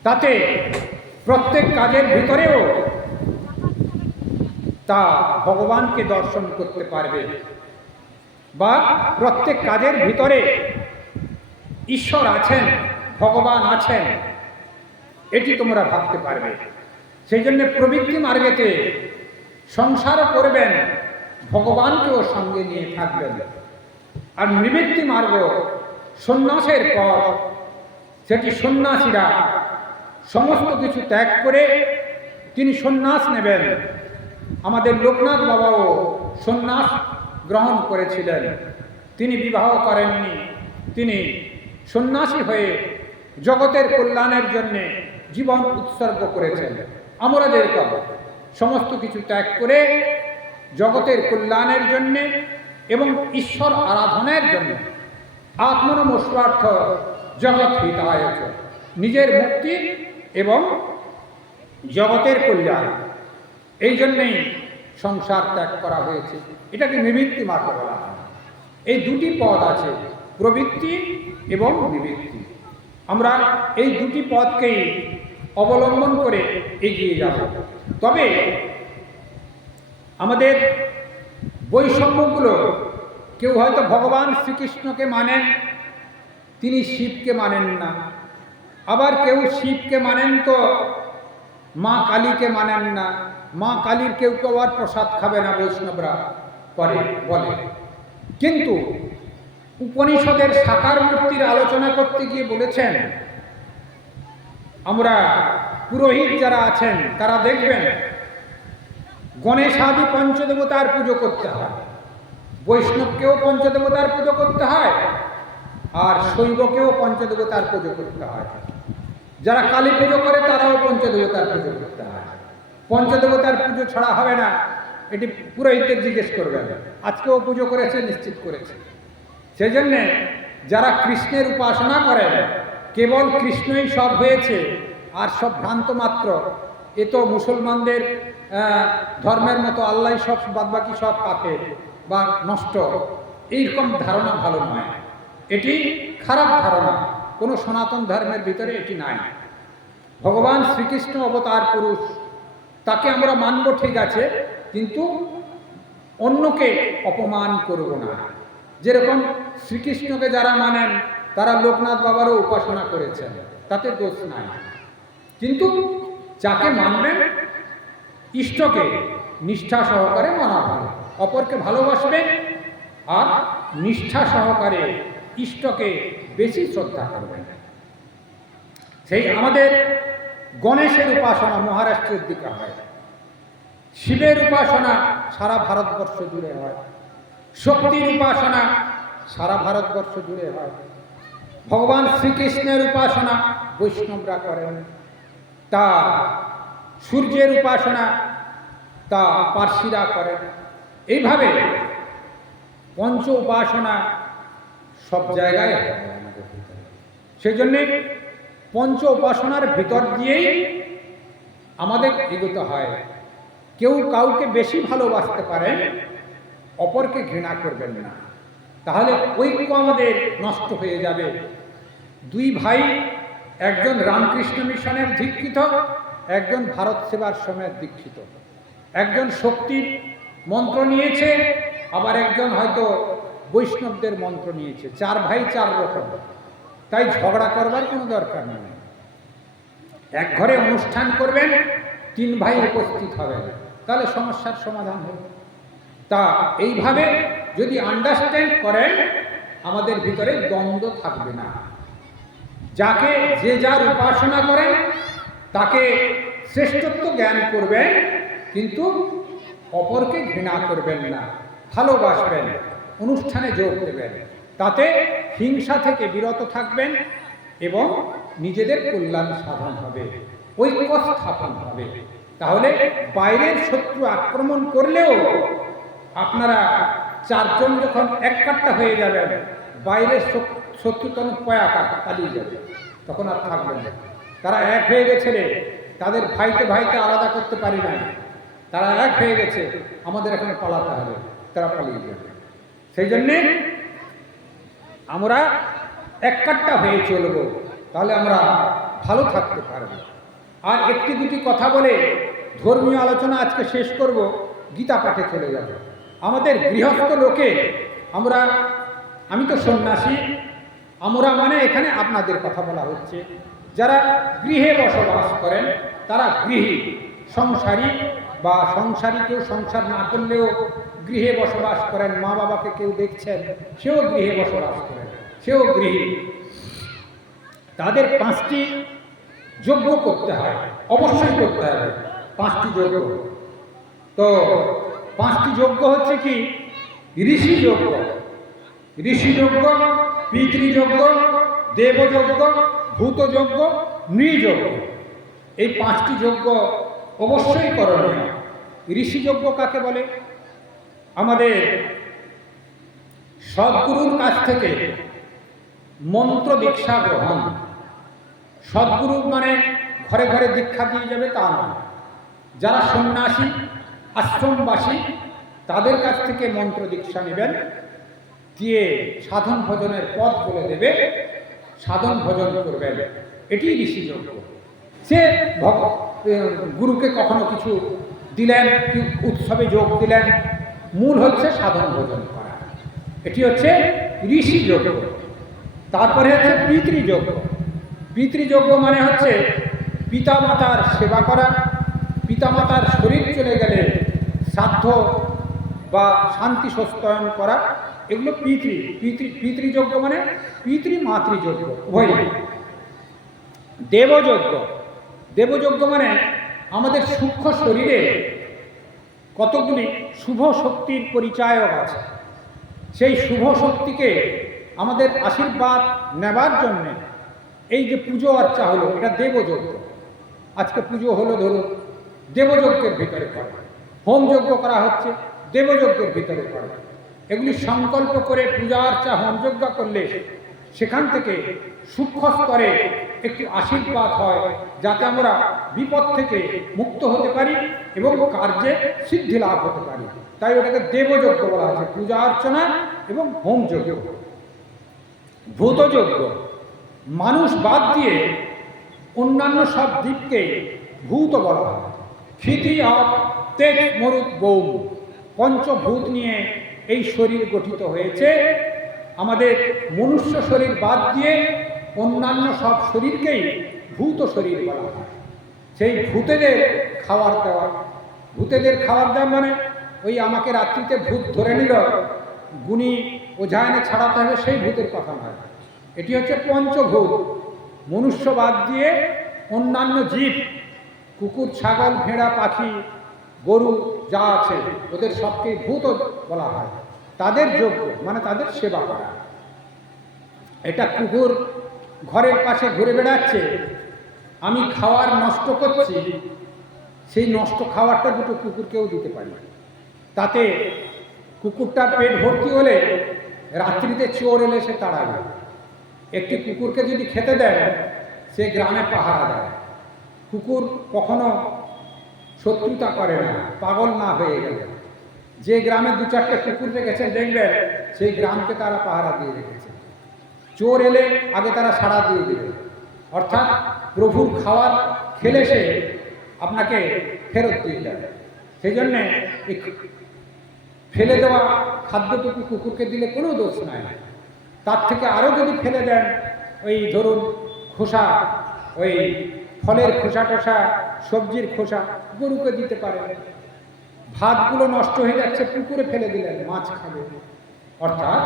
তাতে প্রত্যেক কাজের ভিতরেও তা ভগবানকে দর্শন করতে পারবে, বা প্রত্যেক কাজের ভিতরে ঈশ্বর আছেন, ভগবান আছেন, এটি তোমরা ভাবতে পারবে। সেই জন্য প্রবৃত্তি মার্গেতে সংসারও করবেন, ভগবানকেও সঙ্গে নিয়ে থাকবেন। আর নিবৃত্তি মার্গ সন্ন্যাসের পর, সেটি সন্ন্যাসীরা সমস্ত কিছু ত্যাগ করে তিনি সন্ন্যাস নেবেন। আমাদের লোকনাথ বাবাও সন্ন্যাস গ্রহণ করেছিলেন, তিনি বিবাহ করেননি, তিনি সন্ন্যাসী হয়ে জগতের কল্যাণের জন্যে জীবন উৎসর্গ করেছেন। আমরা যেরকম সমস্ত কিছু ত্যাগ করে জগতের কল্যাণের জন্যে এবং ঈশ্বর আরাধনের জন্য আত্মনমস্বার্থ জগৎ হিতায়, নিজের মুক্তি এবং জগতের কল্যাণ, এই জন্যেই সংসার ত্যাগ করা হয়েছে। এটাকে নিবৃত্তি মার্গ বলা হয়। এই দুটি পথ আছে, প্রবৃত্তি এবং নিবৃত্তি। আমরা এই দুটি পথকেই অবলম্বন করে এগিয়ে যাব। তবে আমাদের বৈষম্যগুলো, কেউ হয়তো ভগবান শ্রীকৃষ্ণকে মানেন, তিনি শিবকে মানেন না। আবার কেউ শিবকে মানেন তো মা কালীকে মানেন না। মা কালীর কেউ কেউ আর প্রসাদ খাবে না, বৈষ্ণবরা করে বলে। কিন্তু উপনিষদের সাকার মূর্তির আলোচনা করতে গিয়ে বলেছেন, আমরা পুরোহিত যারা আছেন তারা দেখবেন গণেশাদি পঞ্চদেবতার পুজো করতে হয়, বৈষ্ণবকেও পঞ্চদেবতার পুজো করতে হয়, আর শৈবকেও পঞ্চদেবতার পুজো করতে হয়। যারা কালী পুজো করে তারাও পঞ্চদেবতার পুজো করতে হয়। পঞ্চদেবতার পুজো ছাড়া হবে না। এটি পুরোহিতদের জিজ্ঞেস করবেন, আজকেও পুজো করেছে, নিশ্চিত করেছে। সেই জন্যে যারা কৃষ্ণের উপাসনা করেন, কেবল কৃষ্ণই সব হয়েছে আর সব ভ্রান্ত মাত্র, এ তো মুসলমানদের ধর্মের মতো আল্লাহ সব বাদবাকি সব কাফের বা নষ্ট, এইরকম ধারণা ভালো নয়। এটি খারাপ ধারণা, কোনো সনাতন ধর্মের ভিতরে এটি নাই। ভগবান শ্রীকৃষ্ণ অবতার পুরুষ, তাকে আমরা মানব ঠিক আছে, কিন্তু অন্যকে অপমান করব না। যেরকম শ্রীকৃষ্ণকে যারা মানেন তারা লোকনাথ বাবারও উপাসনা করেছেন, তাতে দোষ নাই। কিন্তু যাকে মানবেন, ইষ্টকে নিষ্ঠা সহকারে মানা ভালো, অপরকে ভালোবাসবেন আর নিষ্ঠা সহকারে ইষ্টকে বেশি শ্রদ্ধা করবেন। সেই আমাদের গণেশের উপাসনা মহারাষ্ট্রের দিকে হয়, শিবের উপাসনা সারা ভারতবর্ষ জুড়ে হয়, শক্তির উপাসনা সারা ভারতবর্ষ জুড়ে হয়, ভগবান শ্রীকৃষ্ণের উপাসনা বৈষ্ণবরা করেন, তা সূর্যের উপাসনা তা পার্সিরা করেন। এইভাবে পঞ্চ উপাসনা সব জায়গায় হয় আমাদের ভিতরে। সেই জন্যে পঞ্চ উপাসনার ভিতর দিয়েই আমাদের এগোতে হয়। কেউ কাউকে বেশি ভালোবাসতে পারেন, অপরকে ঘৃণা করবেন না, তাহলে ঐক্য আমাদের নষ্ট হয়ে যাবে। দুই ভাই, একজন রামকৃষ্ণ মিশনের দীক্ষিত, একজন ভারত সেবার সময়ের দীক্ষিত, একজন শক্তির মন্ত্র নিয়েছে, আবার একজন হয়তো বৈষ্ণবদের মন্ত্র নিয়েছে। চার ভাই চার রকম, তাই ঝগড়া করবার কোনো দরকার নেই। এক ঘরে অনুষ্ঠান করবেন, তিন ভাই উপস্থিত হবেন, তাহলে সমস্যার সমাধান হবে। তা এইভাবে যদি আন্ডারস্ট্যান্ড করেন, আমাদের ভিতরে দ্বন্দ্ব থাকবে না। যাকে যে যার উপাসনা করেন তাকে শ্রেষ্ঠত্ব জ্ঞান করবেন, কিন্তু অপরকে ঘৃণা করবেন না, ভালোবাসবেন, অনুষ্ঠানে যোগ দেবেন, তাতে হিংসা থেকে বিরত থাকবেন এবং নিজেদের কল্যাণ সাধন হবে, ঐক্য স্থাপন হবে। তাহলে বাইরের শত্রু আক্রমণ করলেও আপনারা চারজন যখন এক কাট্টা হয়ে যাবেন, বাইরের শত্রু তখন পয়াকা পালিয়ে যাবে, তখন আর থাকবেন না। তারা এক হয়ে গেছে রে, তাদের ভাইতে ভাইতে আলাদা করতে পারি না, তারা এক হয়ে গেছে, আমাদের এখানে পালাতে হবে, তারা পালিয়ে যাবে। সেই জন্যে আমরা এক কাট্টা হয়ে চলব, তাহলে আমরা ভালো থাকতে পারব। আর একটি দুটি কথা বলে ধর্মীয় আলোচনা আজকে শেষ করব, গীতা পাঠে চলে যাব। আমাদের গৃহস্থ লোকে আমি তো সন্ন্যাসী, আমরা মানে এখানে আপনাদের কথা বলা হচ্ছে, যারা গৃহে বসবাস করেন তারা গৃহী, সংসারী বা সংসারী, কেউ সংসার না করলেও গৃহে বসবাস করেন, মা বাবাকে কেউ দেখছেন, সেও গৃহে বসবাস করেন, সেও গৃহী। তাদের 5টি যজ্ঞ করতে হয়, অবশ্যই করতে হবে 5টি যজ্ঞ। তো 5টি যজ্ঞ হচ্ছে কি? ঋষি যজ্ঞ, পিতৃযজ্ঞ, দেবযজ্ঞ, ভূতযজ্ঞ, নৃযজ্ঞ। এই 5টি যজ্ঞ অবশ্যই করণীয়। ঋষিযজ্ঞ কাকে বলে? আমাদের সদ্গুরুর কাছ থেকে মন্ত্র দীক্ষা গ্রহণ। সদ্গুরু মানে ঘরে ঘরে দীক্ষা দিয়ে যাবে তা নয়, যারা সন্ন্যাসী আশ্রমবাসী তাদের কাছ থেকে মন্ত্র দীক্ষা নেবেন, দিয়ে সাধন ভজনের পথ বলে দেবে, সাধন ভজন করবেন। এটি ঋষিযজ্ঞ। সে গুরুকে কখনো কিছু দিলেন, কি উৎসবে যোগ দিলেন, মূল হচ্ছে সাধন ভজন করা, এটি হচ্ছে ঋষিযজ্ঞ। তারপরে হচ্ছে পিতৃযজ্ঞ। পিতৃযজ্ঞ মানে হচ্ছে পিতামাতার সেবা করা, পিতামাতার শরীর চলে গেলে শ্রাদ্ধ বা শান্তি সস্তয়ন করা, এগুলো পিতৃযজ্ঞ মানে পিতৃমাতৃযজ্ঞ উভয়। দেবযজ্ঞ মানে আমাদের সূক্ষ্ম শরীরে কতগুলি শুভ শক্তির পরিচায়ক আছে, সেই শুভ শক্তিকে আমাদের আশীর্বাদ নেবার জন্যে এই যে পুজো অর্চা হলো, এটা দেবযজ্ঞ। আজকে পুজো হলো, ধরুন দেবযজ্ঞের ভিতরে করে। হোমযজ্ঞ করা হচ্ছে, দেবযজ্ঞের ভিতরে পড়ে। এগুলি সংকল্প করে পূজা অর্চা হোমযজ্ঞ করলে সেখান থেকে সূক্ষ্ম স্তরে একটি আশীর্বাদ হয়, যাতে আমরা বিপদ থেকে মুক্ত হতে পারি এবং কার্যে সিদ্ধি লাভ হতে পারি। তাই ওটাকে দেবযজ্ঞ বলা হয়েছে, পূজা অর্চনা এবং হোমযজ্ঞ। ভূতযজ্ঞ, মানুষ বাদ দিয়ে অন্যান্য সব দ্বীপকে ভূত বলা হয়। ক্ষিতি অপ তেজ মরুত গৌম, পঞ্চভূত নিয়ে এই শরীর গঠিত হয়েছে। আমাদের মনুষ্য শরীর বাদ দিয়ে অন্যান্য সব শরীরকেই ভূত শরীর বলা হয়। সেই ভূতেদের খাবার দেওয়া, ভূতেদের খাবার দেওয়া মানে ওই আমাকে রাত্রিতে ভূত ধরে নিল, গুণী ওঝা এনে ছাড়াতে হবে, সেই ভূতের কথা নয়। এটি হচ্ছে পঞ্চভূত। মনুষ্য বাদ দিয়ে অন্যান্য জীব, কুকুর, ছাগল, ভেড়া, পাখি, গরু যা আছে, ওদের সবকেই ভূত বলা হয়। তাদের যোগ্য মানে তাদের সেবা করা। এটা কুকুর ঘরের পাশে ঘুরে বেড়াচ্ছে, আমি খাওয়ার নষ্ট করছি, সেই নষ্ট খাবারটা দুটো কুকুরকেও দিতে পারি। তাতে কুকুরটার পেট ভর্তি হলে রাত্রিতে চোর এলে সে তাড়াবে। একটি কুকুরকে যদি খেতে দেয়, সে গ্রামে পাহারা দেয়। কুকুর কখনো শত্রুতা করে না, পাগল না হয়ে গেলে। যে গ্রামে দু চারটে কুকুর রেখেছে দেখবেন, সেই গ্রামকে তারা পাহারা দিয়ে রেখেছে। চোর এলে আগে তারা সাড়া দিয়ে দেবে। অর্থাৎ প্রভুর খাবার খেলে সে আপনাকে ফেরত দিয়ে যাবে। সেই জন্যে এই ফেলে দেওয়া খাদ্যটুকু কুকুরকে দিলে কোনো দোষ নাই। তার থেকে আরও যদি ফেলে দেন, ওই ধরুন খোসা, ওই ফলের খোসা টোসা, সবজির খোসা, গরুকে দিতে পারে। ভাতগুলো নষ্ট হয়ে যাচ্ছে, পুকুরে ফেলে দিলেন, মাছ খাবে। অর্থাৎ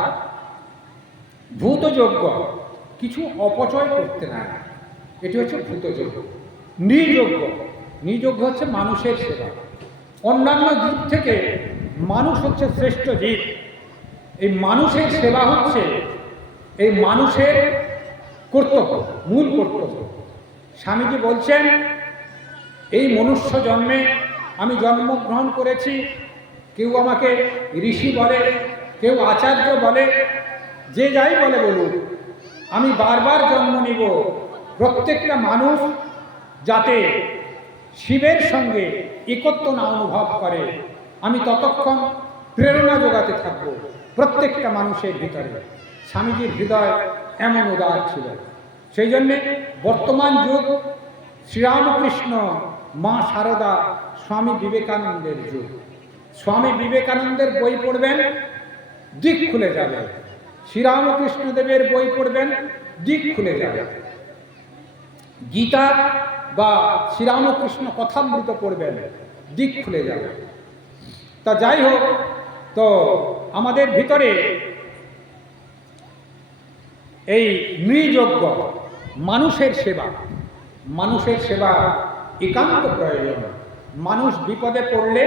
ভূতযজ্ঞ কিছু অপচয় করতে নাই, এটি হচ্ছে ভূতযজ্ঞ। নৃযজ্ঞ, নৃযজ্ঞ হচ্ছে মানুষের সেবা। অন্যান্য জীব থেকে মানুষ হচ্ছে শ্রেষ্ঠ জীব। এই মানুষের সেবা হচ্ছে এই মানুষের কর্তব্য, মূল কর্তব্য। স্বামীজি বলছেন, এই মনুষ্য জন্মে আমি জন্মগ্রহণ করেছি। কেউ আমাকে ঋষি বলে, কেউ আচার্য বলে, যে যাই বলে বলুক, আমি বারবার জন্ম নিব। প্রত্যেকটা মানুষ যাতে শিবের সঙ্গে একত্ব না অনুভব করে, আমি ততক্ষণ প্রেরণা যোগাতে থাকব প্রত্যেকটা মানুষের ভিতরে। স্বামীজির হৃদয় এমন উদার ছিল। সেই জন্যে বর্তমান যুগ শ্রীরামকৃষ্ণ, মা শারদা, স্বামী বিবেকানন্দের যুগ। স্বামী বিবেকানন্দের বই পড়বেন, দিক খুলে যাবে। শ্রীরামকৃষ্ণদেবের বই পড়বেন, দিক খুলে যাবে। গীতা বা শ্রীরামকৃষ্ণ কথামৃত পড়বেন, দিক খুলে যাবে। তা যাই হোক, তো আমাদের ভিতরে এই নৃযজ্ঞ, মানুষের সেবা, মানুষের সেবা একান্ত প্রয়োজন। মানুষ বিপদে পড়লে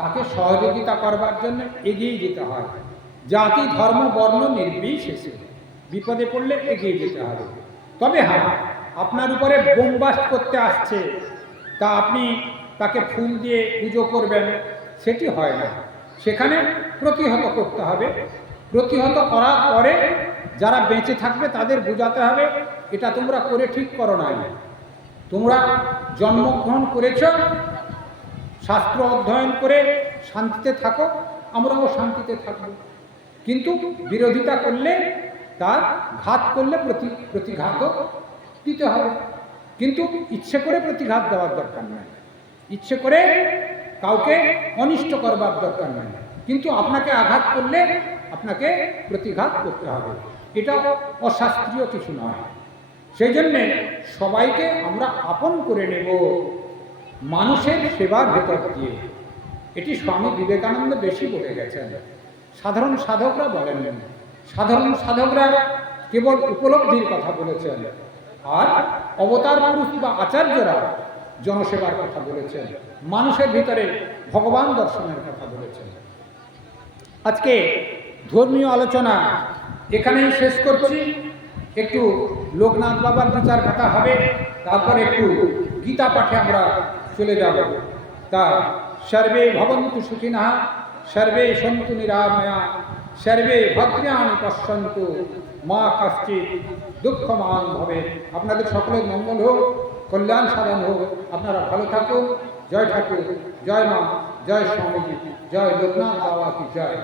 তাকে সহযোগিতা করবার জন্য এগিয়ে যেতে হয়। জাতি, ধর্ম, বর্ণ নির্বিশেষে বিপদে পড়লে এগিয়ে যেতে হবে। তবে হ্যাঁ, আপনার উপরে বোমবাস্ট করতে আসছে, তা আপনি তাকে ফুল দিয়ে পুজো করবেন, সেটি হয় না। সেখানে প্রতিহত করতে হবে। প্রতিহত করার পরে যারা বেঁচে থাকবে তাদের বোঝাতে হবে, এটা তোমরা করে ঠিক করো নাই। তোমরা জন্মগ্রহণ করেছ, শাস্ত্র অধ্যয়ন করে শান্তিতে থাকো, আমরাও শান্তিতে থাকব। কিন্তু বিরোধিতা করলে, তার ঘাত করলে প্রতিঘাতও দিতে হবে। কিন্তু ইচ্ছে করে প্রতিঘাত দেওয়ার দরকার নয়, ইচ্ছে করে কাউকে অনিষ্ট করবার দরকার নয়। কিন্তু আপনাকে আঘাত করলে আপনাকে প্রতিঘাত করতে হবে, এটা অশাস্ত্রীয় কিছু নয়। সেই জন্যে সবাইকে আমরা আপন করে নেব মানুষের সেবার ভেতর দিয়ে। এটি স্বামী বিবেকানন্দ বেশি বলে গেছেন, সাধারণ সাধকরা বলেননি। সাধারণ সাধকরা কেবল উপলব্ধির কথা বলেছেন, আর অবতার পুরুষ বা আচার্যরা জনসেবার কথা বলেছেন, মানুষের ভিতরে ভগবান দর্শনের কথা বলেছেন। আজকে ধর্মীয় আলোচনা এখানেই শেষ করছি। একটু লোকনাথ বাবার বিচার কথা হবে, তারপরে একটু গীতা পাঠে আমরা চলে যাব। তা সর্বে ভবন্তু সুখিনঃ, সর্বে সন্তু নিরাময়া, সর্বে ভদ্রাণি পশ্যন্তু, মা কশ্চিৎ দুঃখমান ভবেৎ। আপনাদের সকলের মঙ্গল হোক, কল্যাণ সাধন হোক, আপনারা ভালো থাকুন। জয় ঠাকুর, জয় মা, জয় স্বামীজি, জয় লোকনাথ বাবা কি জয়।